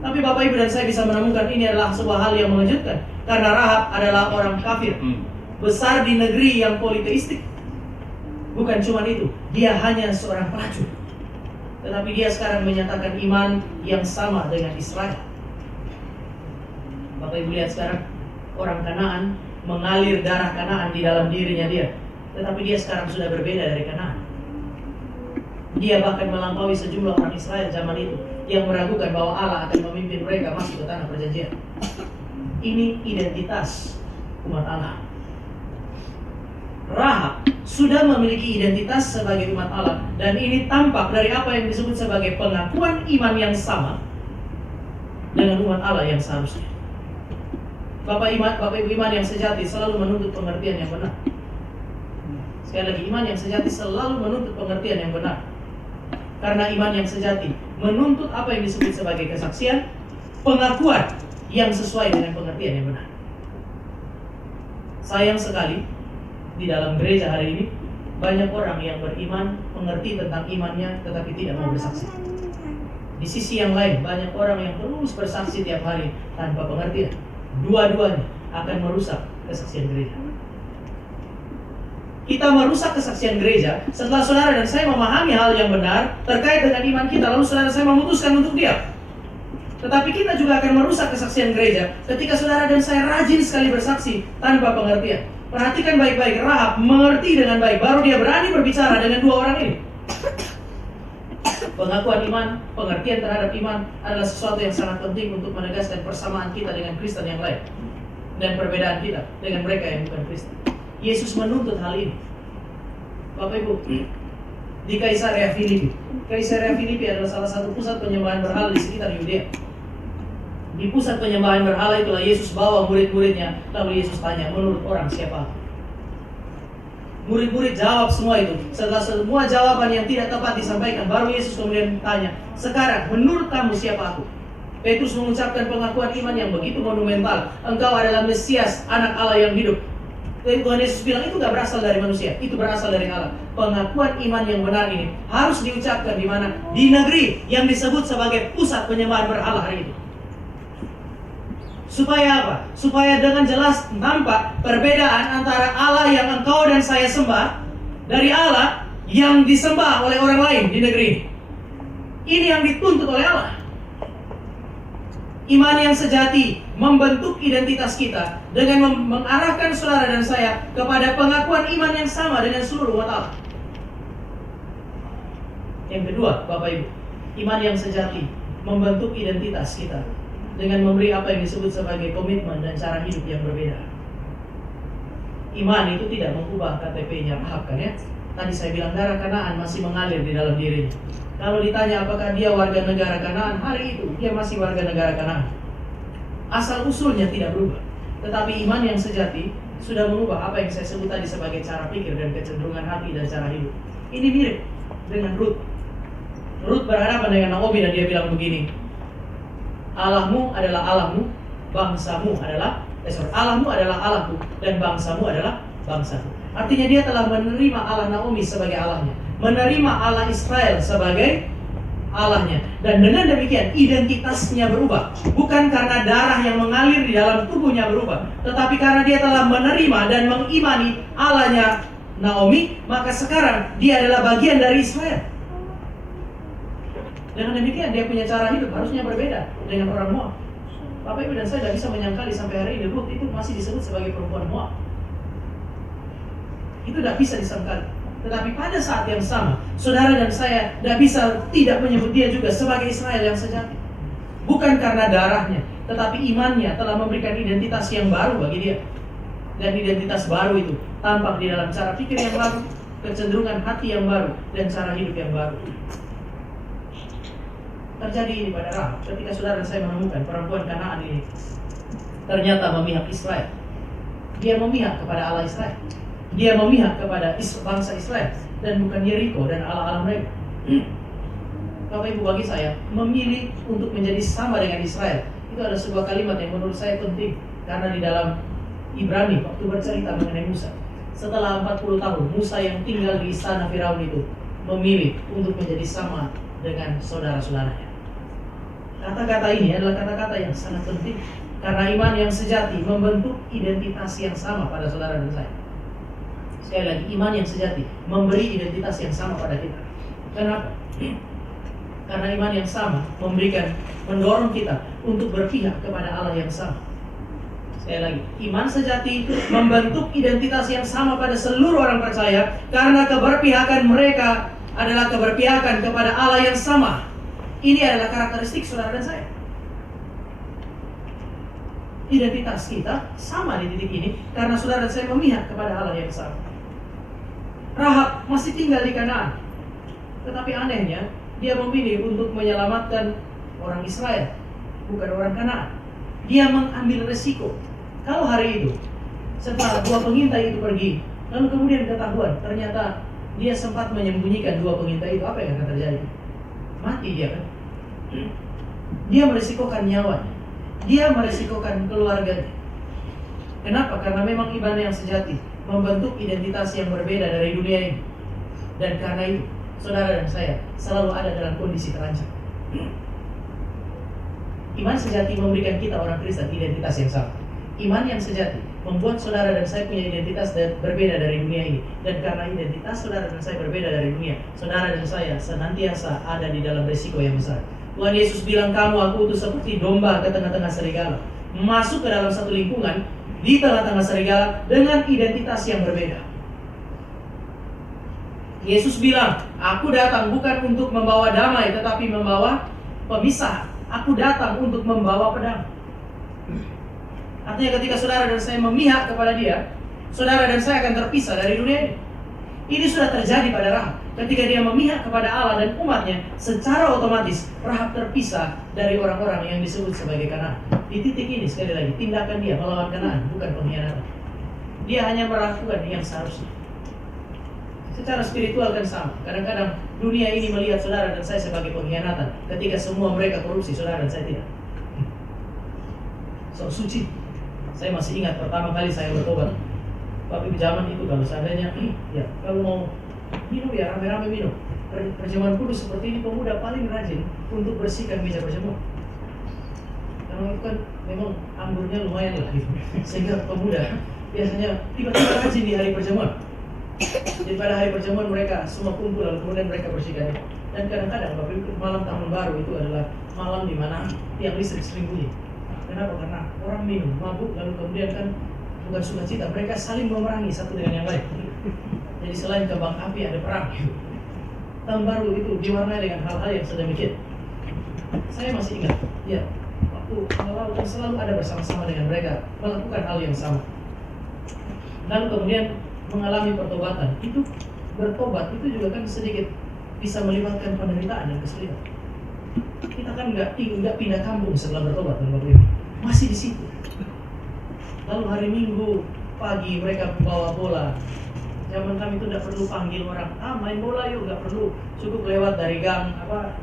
Tapi Bapak Ibu dan saya bisa menemukan ini adalah sebuah hal yang mengejutkan. Karena Rahab adalah orang kafir, besar di negeri yang politeistik. Bukan cuma itu, dia hanya seorang pelacur. Tetapi dia sekarang menyatakan iman yang sama dengan Israel. Bapak Ibu lihat sekarang, orang Kanaan mengalir darah Kanaan di dalam dirinya dia. Tetapi dia sekarang sudah berbeda dari Kanaan. Dia bahkan melampaui sejumlah orang Israel zaman itu yang meragukan bahwa Allah akan memimpin mereka masuk ke tanah perjanjian. Ini identitas umat Allah. Rahab sudah memiliki identitas sebagai umat Allah, dan ini tampak dari apa yang disebut sebagai pengakuan iman yang sama dengan umat Allah yang seharusnya. Bapak Ibu, iman yang sejati selalu menuntut pengertian yang benar. Sekali lagi, iman yang sejati selalu menuntut pengertian yang benar. Karena iman yang sejati menuntut apa yang disebut sebagai kesaksian, pengakuan yang sesuai dengan pengertian yang benar. Sayang sekali, di dalam gereja hari ini banyak orang yang beriman, mengerti tentang imannya, tetapi tidak mau bersaksi. Di sisi yang lain, banyak orang yang terus bersaksi tiap hari tanpa pengertian. Dua-duanya akan merusak kesaksian gereja. Kita merusak kesaksian gereja setelah saudara dan saya memahami hal yang benar terkait dengan iman kita, lalu saudara dan saya memutuskan untuk diam. Tetapi kita juga akan merusak kesaksian gereja ketika saudara dan saya rajin sekali bersaksi tanpa pengertian. Perhatikan baik-baik, Rahab mengerti dengan baik, baru dia berani berbicara dengan dua orang ini. Pengakuan iman, pengertian terhadap iman adalah sesuatu yang sangat penting untuk menegaskan persamaan kita dengan Kristen yang lain dan perbedaan kita dengan mereka yang bukan Kristen. Yesus menuntut hal ini. Bapak Ibu, di Kaisarea Filipi. Kaisarea Filipi adalah salah satu pusat penyembahan berhala di sekitar Yudea. Di pusat penyembahan berhala itulah Yesus bawa murid-muridnya, lalu Yesus tanya, menurut orang siapa? Murid-murid jawab semua itu. Setelah semua jawaban yang tidak tepat disampaikan, baru Yesus kemudian tanya, sekarang menurut kamu siapa aku? Petrus mengucapkan pengakuan iman yang begitu monumental. Engkau adalah Mesias, anak Allah yang hidup. Jadi Tuhan Yesus bilang itu gak berasal dari manusia, itu berasal dari Allah. Pengakuan iman yang benar ini harus diucapkan di mana? Di negeri yang disebut sebagai pusat penyembahan berhala hari itu. Supaya apa? Supaya dengan jelas nampak perbedaan antara Allah yang engkau dan saya sembah dari Allah yang disembah oleh orang lain di negeri ini. Ini yang dituntut oleh Allah. Iman yang sejati membentuk identitas kita dengan mengarahkan saudara dan saya kepada pengakuan iman yang sama dengan seluruh umat Allah. Yang kedua, Bapak Ibu, iman yang sejati membentuk identitas kita dengan memberi apa yang disebut sebagai komitmen dan cara hidup yang berbeda. Iman itu tidak mengubah KTP-nya Rahab, kan ya? Tadi saya bilang darah Kanaan masih mengalir di dalam dirinya. Kalau ditanya apakah dia warga negara Kanaan, hari itu dia masih warga negara Kanaan. Asal usulnya tidak berubah. Tetapi iman yang sejati sudah mengubah apa yang saya sebut tadi sebagai cara pikir dan kecenderungan hati dan cara hidup. Ini mirip dengan Rut. Rut berhadapan dengan Naomi dan dia bilang begini, Allahmu adalah Allahmu, bangsamu adalah Allahmu adalah Allahku dan bangsamu adalah bangsaku. Artinya dia telah menerima Allah Naomi sebagai Allahnya, menerima Allah Israel sebagai Allahnya, dan dengan demikian identitasnya berubah. Bukan karena darah yang mengalir di dalam tubuhnya berubah, tetapi karena dia telah menerima dan mengimani Allahnya Naomi, maka sekarang dia adalah bagian dari Israel. Dengan demikian dia punya cara hidup harusnya berbeda dengan orang Moab. Bapak Ibu dan saya tidak bisa menyangkali sampai hari ini Rut itu masih disebut sebagai perempuan Moab. Itu tidak bisa disangkali. Tetapi pada saat yang sama, saudara dan saya tidak bisa tidak menyebut dia juga sebagai Israel yang sejati. Bukan karena darahnya, tetapi imannya telah memberikan identitas yang baru bagi dia. Dan identitas baru itu tampak di dalam cara pikir yang baru, kecenderungan hati yang baru, dan cara hidup yang baru. Terjadi ini pada Rahab ketika saudara dan saya menemukan perempuan Kanaan ini ternyata memihak Israel. Dia memihak kepada Allah Israel. Dia memihak kepada bangsa Israel dan bukan Yeriko dan Allah-Allah mereka. Bapak Ibu, bagi saya memilih untuk menjadi sama dengan Israel itu adalah sebuah kalimat yang menurut saya penting, karena di dalam Ibrani waktu bercerita mengenai Musa, setelah 40 tahun Musa yang tinggal di istana Firaun itu memilih untuk menjadi sama dengan saudara-saudaranya. Kata-kata ini adalah kata-kata yang sangat penting, karena iman yang sejati membentuk identitas yang sama pada saudara dan saya. Sekali lagi, iman yang sejati memberi identitas yang sama pada kita. Kenapa? Karena iman yang sama mendorong kita untuk berpihak kepada Allah yang sama. Sekali lagi, iman sejati membentuk identitas yang sama pada seluruh orang percaya, karena keberpihakan mereka adalah keberpihakan kepada Allah yang sama. Ini adalah karakteristik saudara dan saya. Identitas kita sama di titik ini karena saudara dan saya memihak kepada Allah yang sama. Rahab masih tinggal di Kanaan, tetapi anehnya dia memilih untuk menyelamatkan orang Israel, bukan orang Kanaan. Dia mengambil resiko. Kalau hari itu setelah dua pengintai itu pergi, lalu kemudian ketahuan ternyata dia sempat menyembunyikan dua pengintai itu, apa yang akan terjadi? Mati dia kan? Dia merisikokan nyawanya, dia merisikokan keluarganya. Kenapa? Karena memang iman yang sejati membentuk identitas yang berbeda dari dunia ini. Dan karena itu, saudara dan saya selalu ada dalam kondisi terancam. Iman sejati memberikan kita orang Kristen identitas yang sama. Iman yang sejati membuat saudara dan saya punya identitas berbeda dari dunia ini. Dan karena identitas saudara dan saya berbeda dari dunia, saudara dan saya senantiasa ada di dalam risiko yang besar. Tuhan Yesus bilang, kamu aku utus seperti domba ke tengah-tengah serigala. Masuk ke dalam satu lingkungan di tengah-tengah serigala dengan identitas yang berbeda. Yesus bilang, aku datang bukan untuk membawa damai, tetapi membawa pemisah. Aku datang untuk membawa pedang. Artinya ketika saudara dan saya memihak kepada dia, saudara dan saya akan terpisah dari dunia ini. Ini sudah terjadi pada Rahab. Ketika dia memihak kepada Allah dan umatnya, secara otomatis Rahab terpisah dari orang-orang yang disebut sebagai Kanaan. Di titik ini sekali lagi, tindakan dia melawan Kanaan bukan pengkhianatan. Dia hanya melakukan yang seharusnya. Secara spiritual kan sama. Kadang-kadang dunia ini melihat saudara dan saya sebagai pengkhianatan ketika semua mereka korupsi, saudara dan saya tidak. So suci. Saya masih ingat pertama kali saya bertobat. Tapi di zaman itu kalau seandainya, ya kalau mau minum ya rame-rame minum. Perjamuan kudus seperti ini, pemuda paling rajin untuk bersihkan meja perjamuan. Karena itu kan memang anggurnya lumayan lah gitu. Sehingga pemuda biasanya tiba-tiba rajin di hari perjamuan. Jadi pada hari perjamuan mereka semua kumpul lalu kemudian mereka bersihkan. Dan kadang-kadang Bapak Ibu, malam tahun baru itu adalah malam di mana tiang listrik sering bunyi. Kenapa? Karena orang minum, mabuk, lalu kemudian kan bukan sukacita, mereka saling memerangi satu dengan yang lain. Jadi selain kembang api ada perang. Tahun baru itu diwarnai dengan hal-hal yang sedemikian. Saya masih ingat, ya, waktu lalu selalu ada bersama-sama dengan mereka melakukan hal yang sama. Lalu kemudian mengalami pertobatan. Itu bertobat itu juga kan sedikit bisa melibatkan penderitaan dan kesulitan. Kita kan nggak pindah kampung setelah bertobat, Bapak Ibu. Masih di situ. Lalu hari Minggu pagi mereka bawa bola. Zaman kami itu tidak perlu panggil orang, main bola yuk, nggak perlu. Cukup lewat dari gang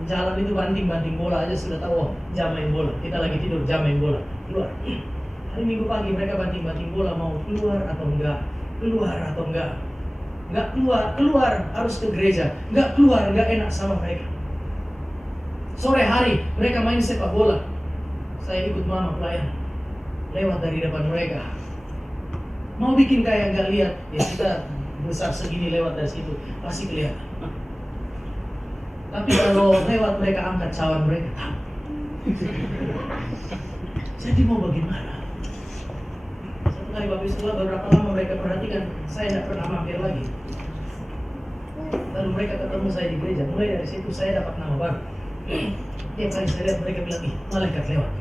jalan itu banting bola aja sudah tahu, oh, jam main bola. Kita lagi tidur, jam main bola. Keluar. Hari Minggu pagi mereka banting bola, mau keluar atau enggak, keluar atau enggak. Enggak keluar harus ke gereja. Enggak keluar, enggak enak sama mereka. Sore hari mereka main sepak bola. Saya ikut mama pelayan, lewat dari depan mereka. Mau bikin kayak nggak lihat, ya kita besar segini lewat dari situ pasti kelihatan. Tapi kalau lewat mereka angkat cawan mereka, jadi mau bagaimana? Satu kali Bapak setelah beberapa lama mereka perhatikan, saya tidak pernah mampir lagi. Lalu mereka ketemu saya di gereja. Mulai dari situ saya dapat nama baru. Tiap kali saya lihat mereka bilang, malaikat lewat.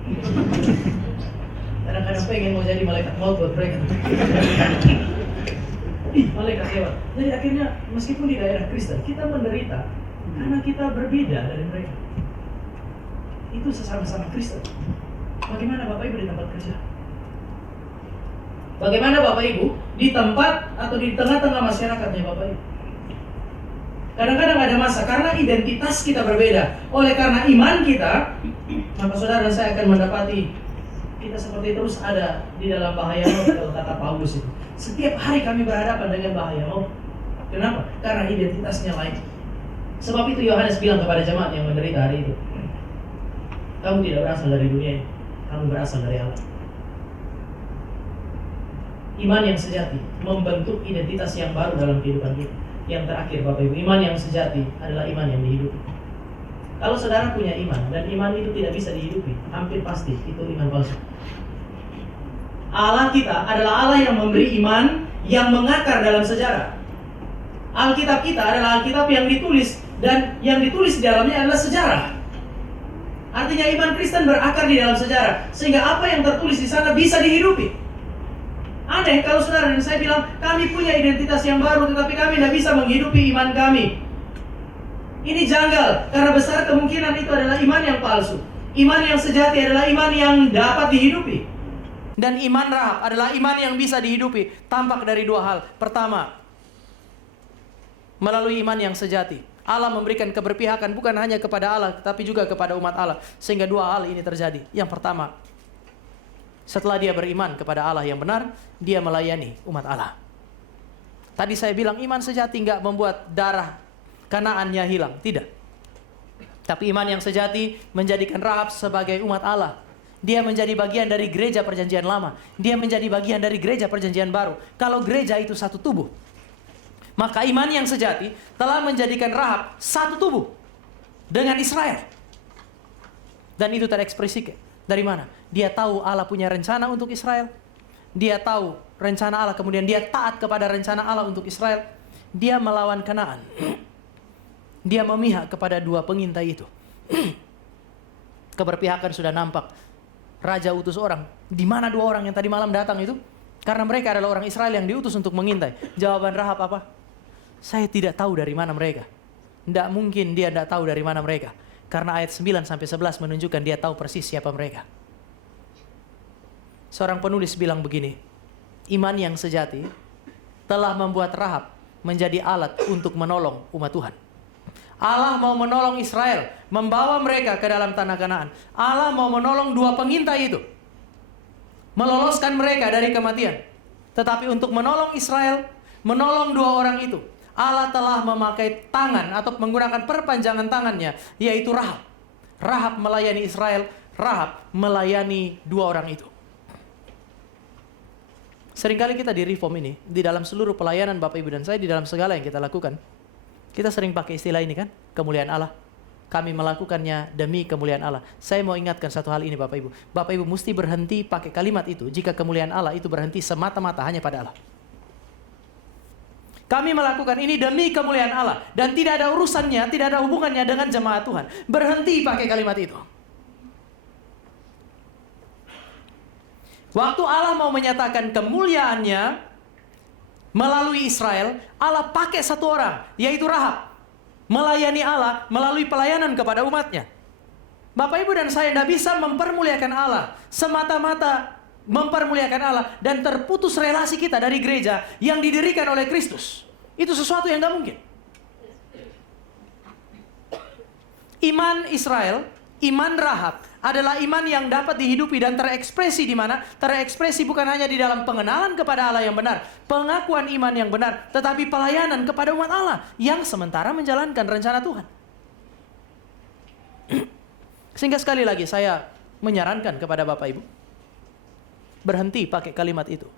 Kadang-kadang pengen mau jadi malaikat maut buat mereka. Malaikat lewat. Jadi akhirnya meskipun di daerah Kristen kita menderita karena kita berbeda dari mereka. Itu sesama-sama Kristen. Bagaimana Bapak Ibu di tempat kerja? Bagaimana Bapak Ibu di tempat atau di tengah-tengah masyarakatnya Bapak Ibu? Kadang-kadang ada masa karena identitas kita berbeda. Oleh karena iman kita, maka saudara dan saya akan mendapati kita seperti terus ada di dalam bahaya maut, kalau kata Paulus itu. Setiap hari kami berhadapan dengan bahaya maut. Kenapa? Karena identitasnya lain. Sebab itu Yohanes bilang kepada jemaat yang menderita hari itu, kamu tidak berasal dari dunia ini, kamu berasal dari Allah. Iman yang sejati membentuk identitas yang baru dalam kehidupan kita. Yang terakhir Bapak Ibu, iman yang sejati adalah iman yang dihidupi. Kalau saudara punya iman dan iman itu tidak bisa dihidupi, hampir pasti itu iman palsu. Allah kita adalah Allah yang memberi iman yang mengakar dalam sejarah. Alkitab kita adalah Alkitab yang ditulis, dan yang ditulis di dalamnya adalah sejarah. Artinya iman Kristen berakar di dalam sejarah, sehingga apa yang tertulis di sana bisa dihidupi. Aneh kalau saudara dan saya bilang kami punya identitas yang baru, tetapi kami tidak bisa menghidupi iman kami. Ini janggal, karena besar kemungkinan itu adalah iman yang palsu. Iman yang sejati adalah iman yang dapat dihidupi. Dan iman Rahab adalah iman yang bisa dihidupi. Tampak dari dua hal. Pertama, melalui iman yang sejati, Allah memberikan keberpihakan bukan hanya kepada Allah, tapi juga kepada umat Allah. Sehingga dua hal ini terjadi. Yang pertama, setelah dia beriman kepada Allah yang benar, dia melayani umat Allah. Tadi saya bilang iman sejati enggak membuat darah Kanaannya hilang, tidak. Tapi iman yang sejati menjadikan Rahab sebagai umat Allah Dia menjadi bagian dari gereja perjanjian lama. Dia menjadi bagian dari gereja perjanjian baru. Kalau gereja itu satu tubuh, maka iman yang sejati telah menjadikan Rahab satu tubuh dengan Israel. Dan itu terekspresi dari mana? Dia tahu Allah punya rencana untuk Israel. Dia tahu rencana Allah, kemudian dia taat kepada rencana Allah untuk Israel. Dia melawan Kanaan. Dia memihak kepada dua pengintai itu. Keberpihakan sudah nampak. Raja utus orang. Di mana dua orang yang tadi malam datang itu? Karena mereka adalah orang Israel yang diutus untuk mengintai. Jawaban Rahab apa? Saya tidak tahu dari mana mereka. Tidak mungkin dia tidak tahu dari mana mereka. Karena ayat 9-11 menunjukkan dia tahu persis siapa mereka. Seorang penulis bilang begini, iman yang sejati telah membuat Rahab menjadi alat untuk menolong umat Tuhan. Allah mau menolong Israel, membawa mereka ke dalam tanah Kanaan. Allah mau menolong dua pengintai itu, meloloskan mereka dari kematian. Tetapi untuk menolong Israel, menolong dua orang itu, Allah telah memakai tangan atau menggunakan perpanjangan tangannya, yaitu Rahab. Rahab melayani Israel, Rahab melayani dua orang itu. Seringkali kita di Reform ini, di dalam seluruh pelayanan Bapak Ibu dan saya, di dalam segala yang kita lakukan, kita sering pakai istilah ini kan, kemuliaan Allah. Kami melakukannya demi kemuliaan Allah. Saya mau ingatkan satu hal ini Bapak Ibu. Bapak Ibu mesti berhenti pakai kalimat itu jika kemuliaan Allah itu berhenti semata-mata hanya pada Allah. Kami melakukan ini demi kemuliaan Allah. Dan tidak ada urusannya, tidak ada hubungannya dengan jemaat Tuhan. Berhenti pakai kalimat itu. Waktu Allah mau menyatakan kemuliaannya melalui Israel, Allah pakai satu orang, yaitu Rahab. Melayani Allah melalui pelayanan kepada umatnya. Bapak Ibu dan saya tidak bisa mempermuliakan Allah semata-mata mempermuliakan Allah dan terputus relasi kita dari gereja yang didirikan oleh Kristus. Itu sesuatu yang tidak mungkin. Iman Israel, iman Rahab adalah iman yang dapat dihidupi dan terekspresi di mana? Terekspresi bukan hanya di dalam pengenalan kepada Allah yang benar, pengakuan iman yang benar, tetapi pelayanan kepada umat Allah yang sementara menjalankan rencana Tuhan. Sehingga sekali lagi saya menyarankan kepada Bapak Ibu, berhenti pakai kalimat itu.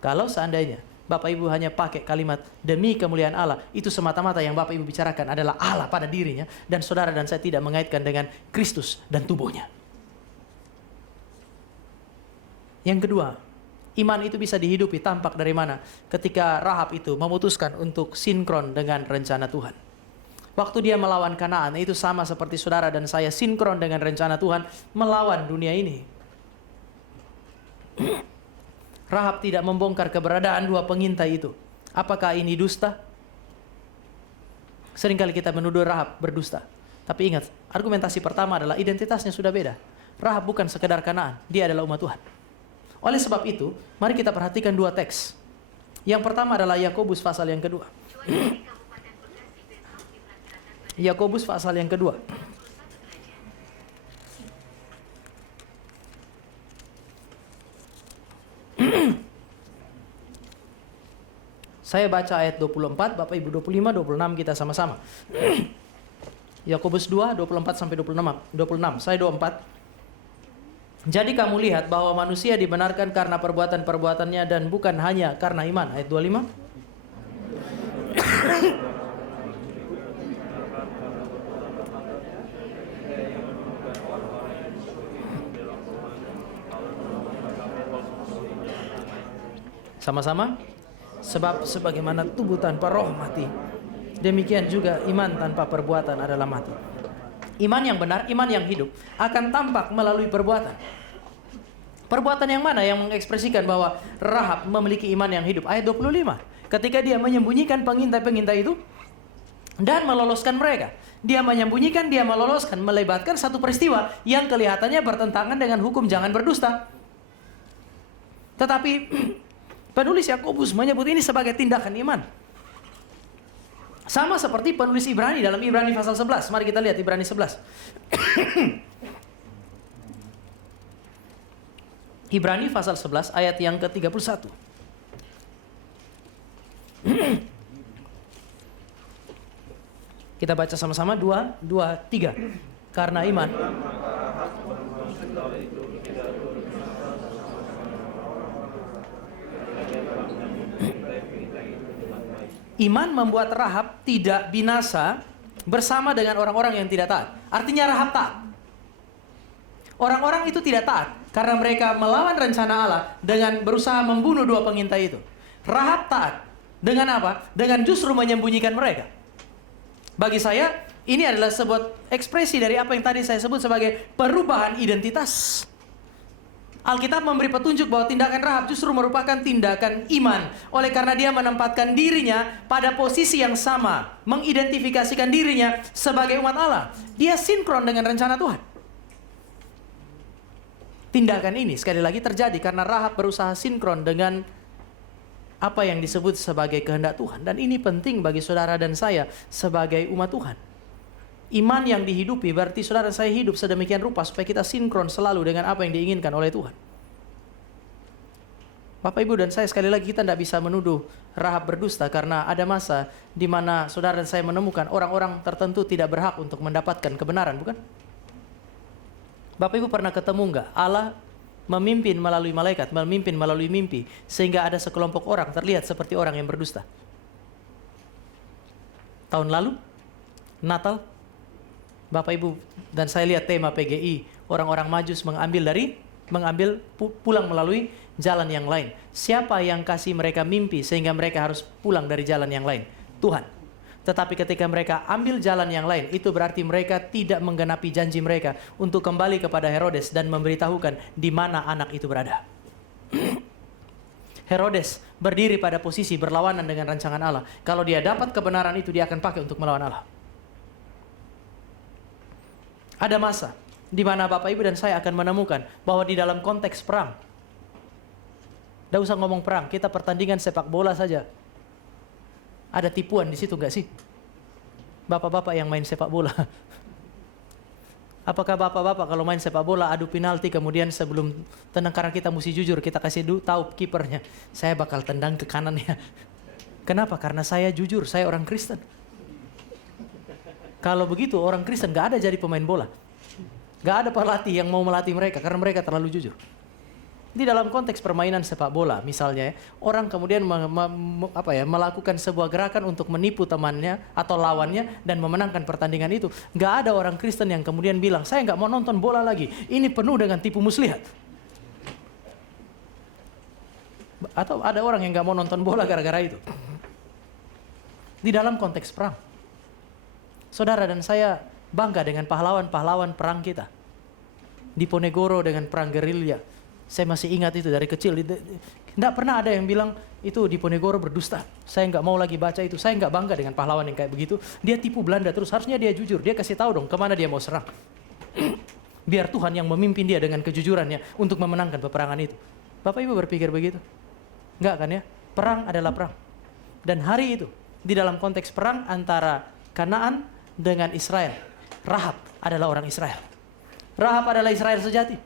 Kalau seandainya Bapak Ibu hanya pakai kalimat demi kemuliaan Allah, itu semata-mata yang Bapak Ibu bicarakan adalah Allah pada dirinya, dan saudara dan saya tidak mengaitkan dengan Kristus dan tubuhnya. Yang kedua, iman itu bisa dihidupi tampak dari mana? Ketika Rahab itu memutuskan untuk sinkron dengan rencana Tuhan. Waktu dia melawan Kanaan, itu sama seperti saudara dan saya sinkron dengan rencana Tuhan melawan dunia ini. Rahab tidak membongkar keberadaan dua pengintai itu. Apakah ini dusta? Seringkali kita menuduh Rahab berdusta. Tapi ingat, argumentasi pertama adalah identitasnya sudah beda. Rahab bukan sekedar Kanaan, dia adalah umat Tuhan. Oleh sebab itu, mari kita perhatikan dua teks. Yang pertama adalah Yakobus pasal yang kedua. Yakobus pasal yang kedua. Saya baca ayat 24, Bapak Ibu 25, 26 kita sama-sama. Yakobus 2, 24 sampai 26. Saya 24. Jadi kamu lihat bahwa manusia dibenarkan karena perbuatan-perbuatannya dan bukan hanya karena iman. Ayat 25. Sama-sama. Sebab sebagaimana tubuh tanpa roh mati, demikian juga iman tanpa perbuatan adalah mati. Iman yang benar, iman yang hidup akan tampak melalui perbuatan. Perbuatan yang mana yang mengekspresikan bahwa Rahab memiliki iman yang hidup? Ayat 25. Ketika dia menyembunyikan pengintai-pengintai itu dan meloloskan mereka. Dia menyembunyikan, dia meloloskan, melebatkan satu peristiwa yang kelihatannya bertentangan dengan hukum jangan berdusta. Tetapi penulis Yakobus menyebut ini sebagai tindakan iman. Sama seperti penulis Ibrani dalam Ibrani pasal 11. Mari kita lihat Ibrani 11. Ibrani pasal 11 ayat yang ke-31. Kita baca sama-sama 2, 2, 3. Karena iman Iman membuat Rahab tidak binasa bersama dengan orang-orang yang tidak taat. Artinya Rahab taat. Orang-orang itu tidak taat karena mereka melawan rencana Allah dengan berusaha membunuh dua pengintai itu. Rahab taat. Dengan apa? Dengan justru menyembunyikan mereka. Bagi saya, ini adalah sebuah ekspresi dari apa yang tadi saya sebut sebagai perubahan identitas. Alkitab memberi petunjuk bahwa tindakan Rahab justru merupakan tindakan iman. Oleh karena dia menempatkan dirinya pada posisi yang sama. Mengidentifikasikan dirinya sebagai umat Allah. Dia sinkron dengan rencana Tuhan. Tindakan ini sekali lagi terjadi karena Rahab berusaha sinkron dengan apa yang disebut sebagai kehendak Tuhan. Dan ini penting bagi saudara dan saya sebagai umat Tuhan. Iman yang dihidupi berarti saudara saya hidup sedemikian rupa supaya kita sinkron selalu dengan apa yang diinginkan oleh Tuhan. Bapak, Ibu, dan saya sekali lagi kita tidak bisa menuduh Rahab berdusta karena ada masa di mana saudara dan saya menemukan orang-orang tertentu tidak berhak untuk mendapatkan kebenaran, bukan? Bapak Ibu pernah ketemu enggak Allah memimpin melalui malaikat, memimpin melalui mimpi sehingga ada sekelompok orang terlihat seperti orang yang berdusta? Tahun lalu, Natal, Bapak Ibu dan saya lihat tema PGI, orang-orang Majus mengambil pulang melalui jalan yang lain. Siapa yang kasih mereka mimpi sehingga mereka harus pulang dari jalan yang lain? Tuhan. Tetapi ketika mereka ambil jalan yang lain, itu berarti mereka tidak menggenapi janji mereka untuk kembali kepada Herodes dan memberitahukan di mana anak itu berada. Herodes berdiri pada posisi berlawanan dengan rancangan Allah. Kalau dia dapat kebenaran itu, dia akan pakai untuk melawan Allah. Ada masa di mana Bapak, Ibu, dan saya akan menemukan bahwa di dalam konteks perang, tidak usah ngomong perang, kita pertandingan sepak bola saja. Ada tipuan di situ nggak sih? Bapak-bapak yang main sepak bola. Apakah bapak-bapak kalau main sepak bola adu penalti kemudian sebelum tendang, karena kita mesti jujur, kita kasih tahu kipernya, saya bakal tendang ke kanannya. Kenapa? Karena saya jujur, saya orang Kristen. Kalau begitu orang Kristen gak ada jadi pemain bola. Gak ada pelatih yang mau melatih mereka karena mereka terlalu jujur. Di dalam konteks permainan sepak bola misalnya, orang kemudian melakukan sebuah gerakan untuk menipu temannya atau lawannya dan memenangkan pertandingan itu. Gak ada orang Kristen yang kemudian bilang, saya gak mau nonton bola lagi, ini penuh dengan tipu muslihat. Atau ada orang yang gak mau nonton bola gara-gara itu. Di dalam konteks perang, saudara dan saya bangga dengan pahlawan-pahlawan perang kita. Diponegoro dengan perang gerilya. Saya masih ingat itu dari kecil. Tidak pernah ada yang bilang itu Diponegoro berdusta. Saya nggak mau lagi baca itu. Saya nggak bangga dengan pahlawan yang kayak begitu. Dia tipu Belanda terus. Harusnya dia jujur. Dia kasih tahu dong kemana dia mau serang. Biar Tuhan yang memimpin dia dengan kejujurannya untuk memenangkan peperangan itu. Bapak Ibu berpikir begitu? Nggak kan ya? Perang adalah perang. Dan hari itu di dalam konteks perang antara Kanaan dengan Israel, Rahab adalah orang Israel. Rahab adalah Israel sejati.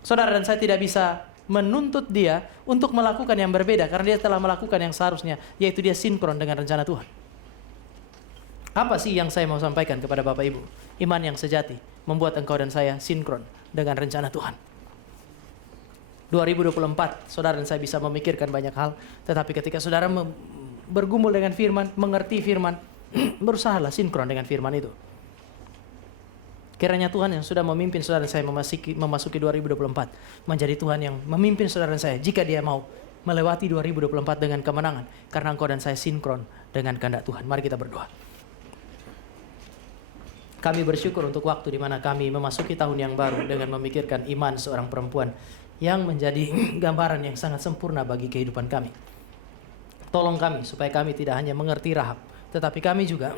Saudara dan saya tidak bisa menuntut dia untuk melakukan yang berbeda karena dia telah melakukan yang seharusnya, yaitu dia sinkron dengan rencana Tuhan. Apa sih yang saya mau sampaikan kepada Bapak Ibu? Iman yang sejati membuat engkau dan saya sinkron dengan rencana Tuhan. 2024, saudara dan saya bisa memikirkan banyak hal, tetapi ketika saudara bergumul dengan firman, mengerti firman, berusahalah sinkron dengan firman itu. Kiranya Tuhan yang sudah memimpin saudara dan saya memasuki 2024 menjadi Tuhan yang memimpin saudara dan saya jika dia mau melewati 2024 dengan kemenangan karena engkau dan saya sinkron dengan kehendak Tuhan. Mari kita berdoa. Kami bersyukur untuk waktu di mana kami memasuki tahun yang baru dengan memikirkan iman seorang perempuan yang menjadi gambaran yang sangat sempurna bagi kehidupan kami. Tolong kami supaya kami tidak hanya mengerti Rahab, tetapi kami juga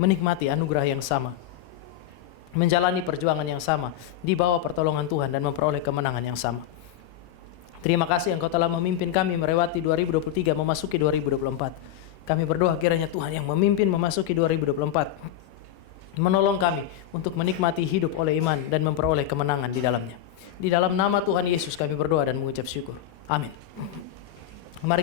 menikmati anugerah yang sama, menjalani perjuangan yang sama, di bawah pertolongan Tuhan dan memperoleh kemenangan yang sama. Terima kasih Engkau telah memimpin kami melewati 2023 memasuki 2024. Kami berdoa kiranya Tuhan yang memimpin memasuki 2024 menolong kami untuk menikmati hidup oleh iman dan memperoleh kemenangan di dalamnya. Di dalam nama Tuhan Yesus kami berdoa dan mengucap syukur. Amin. Mari kita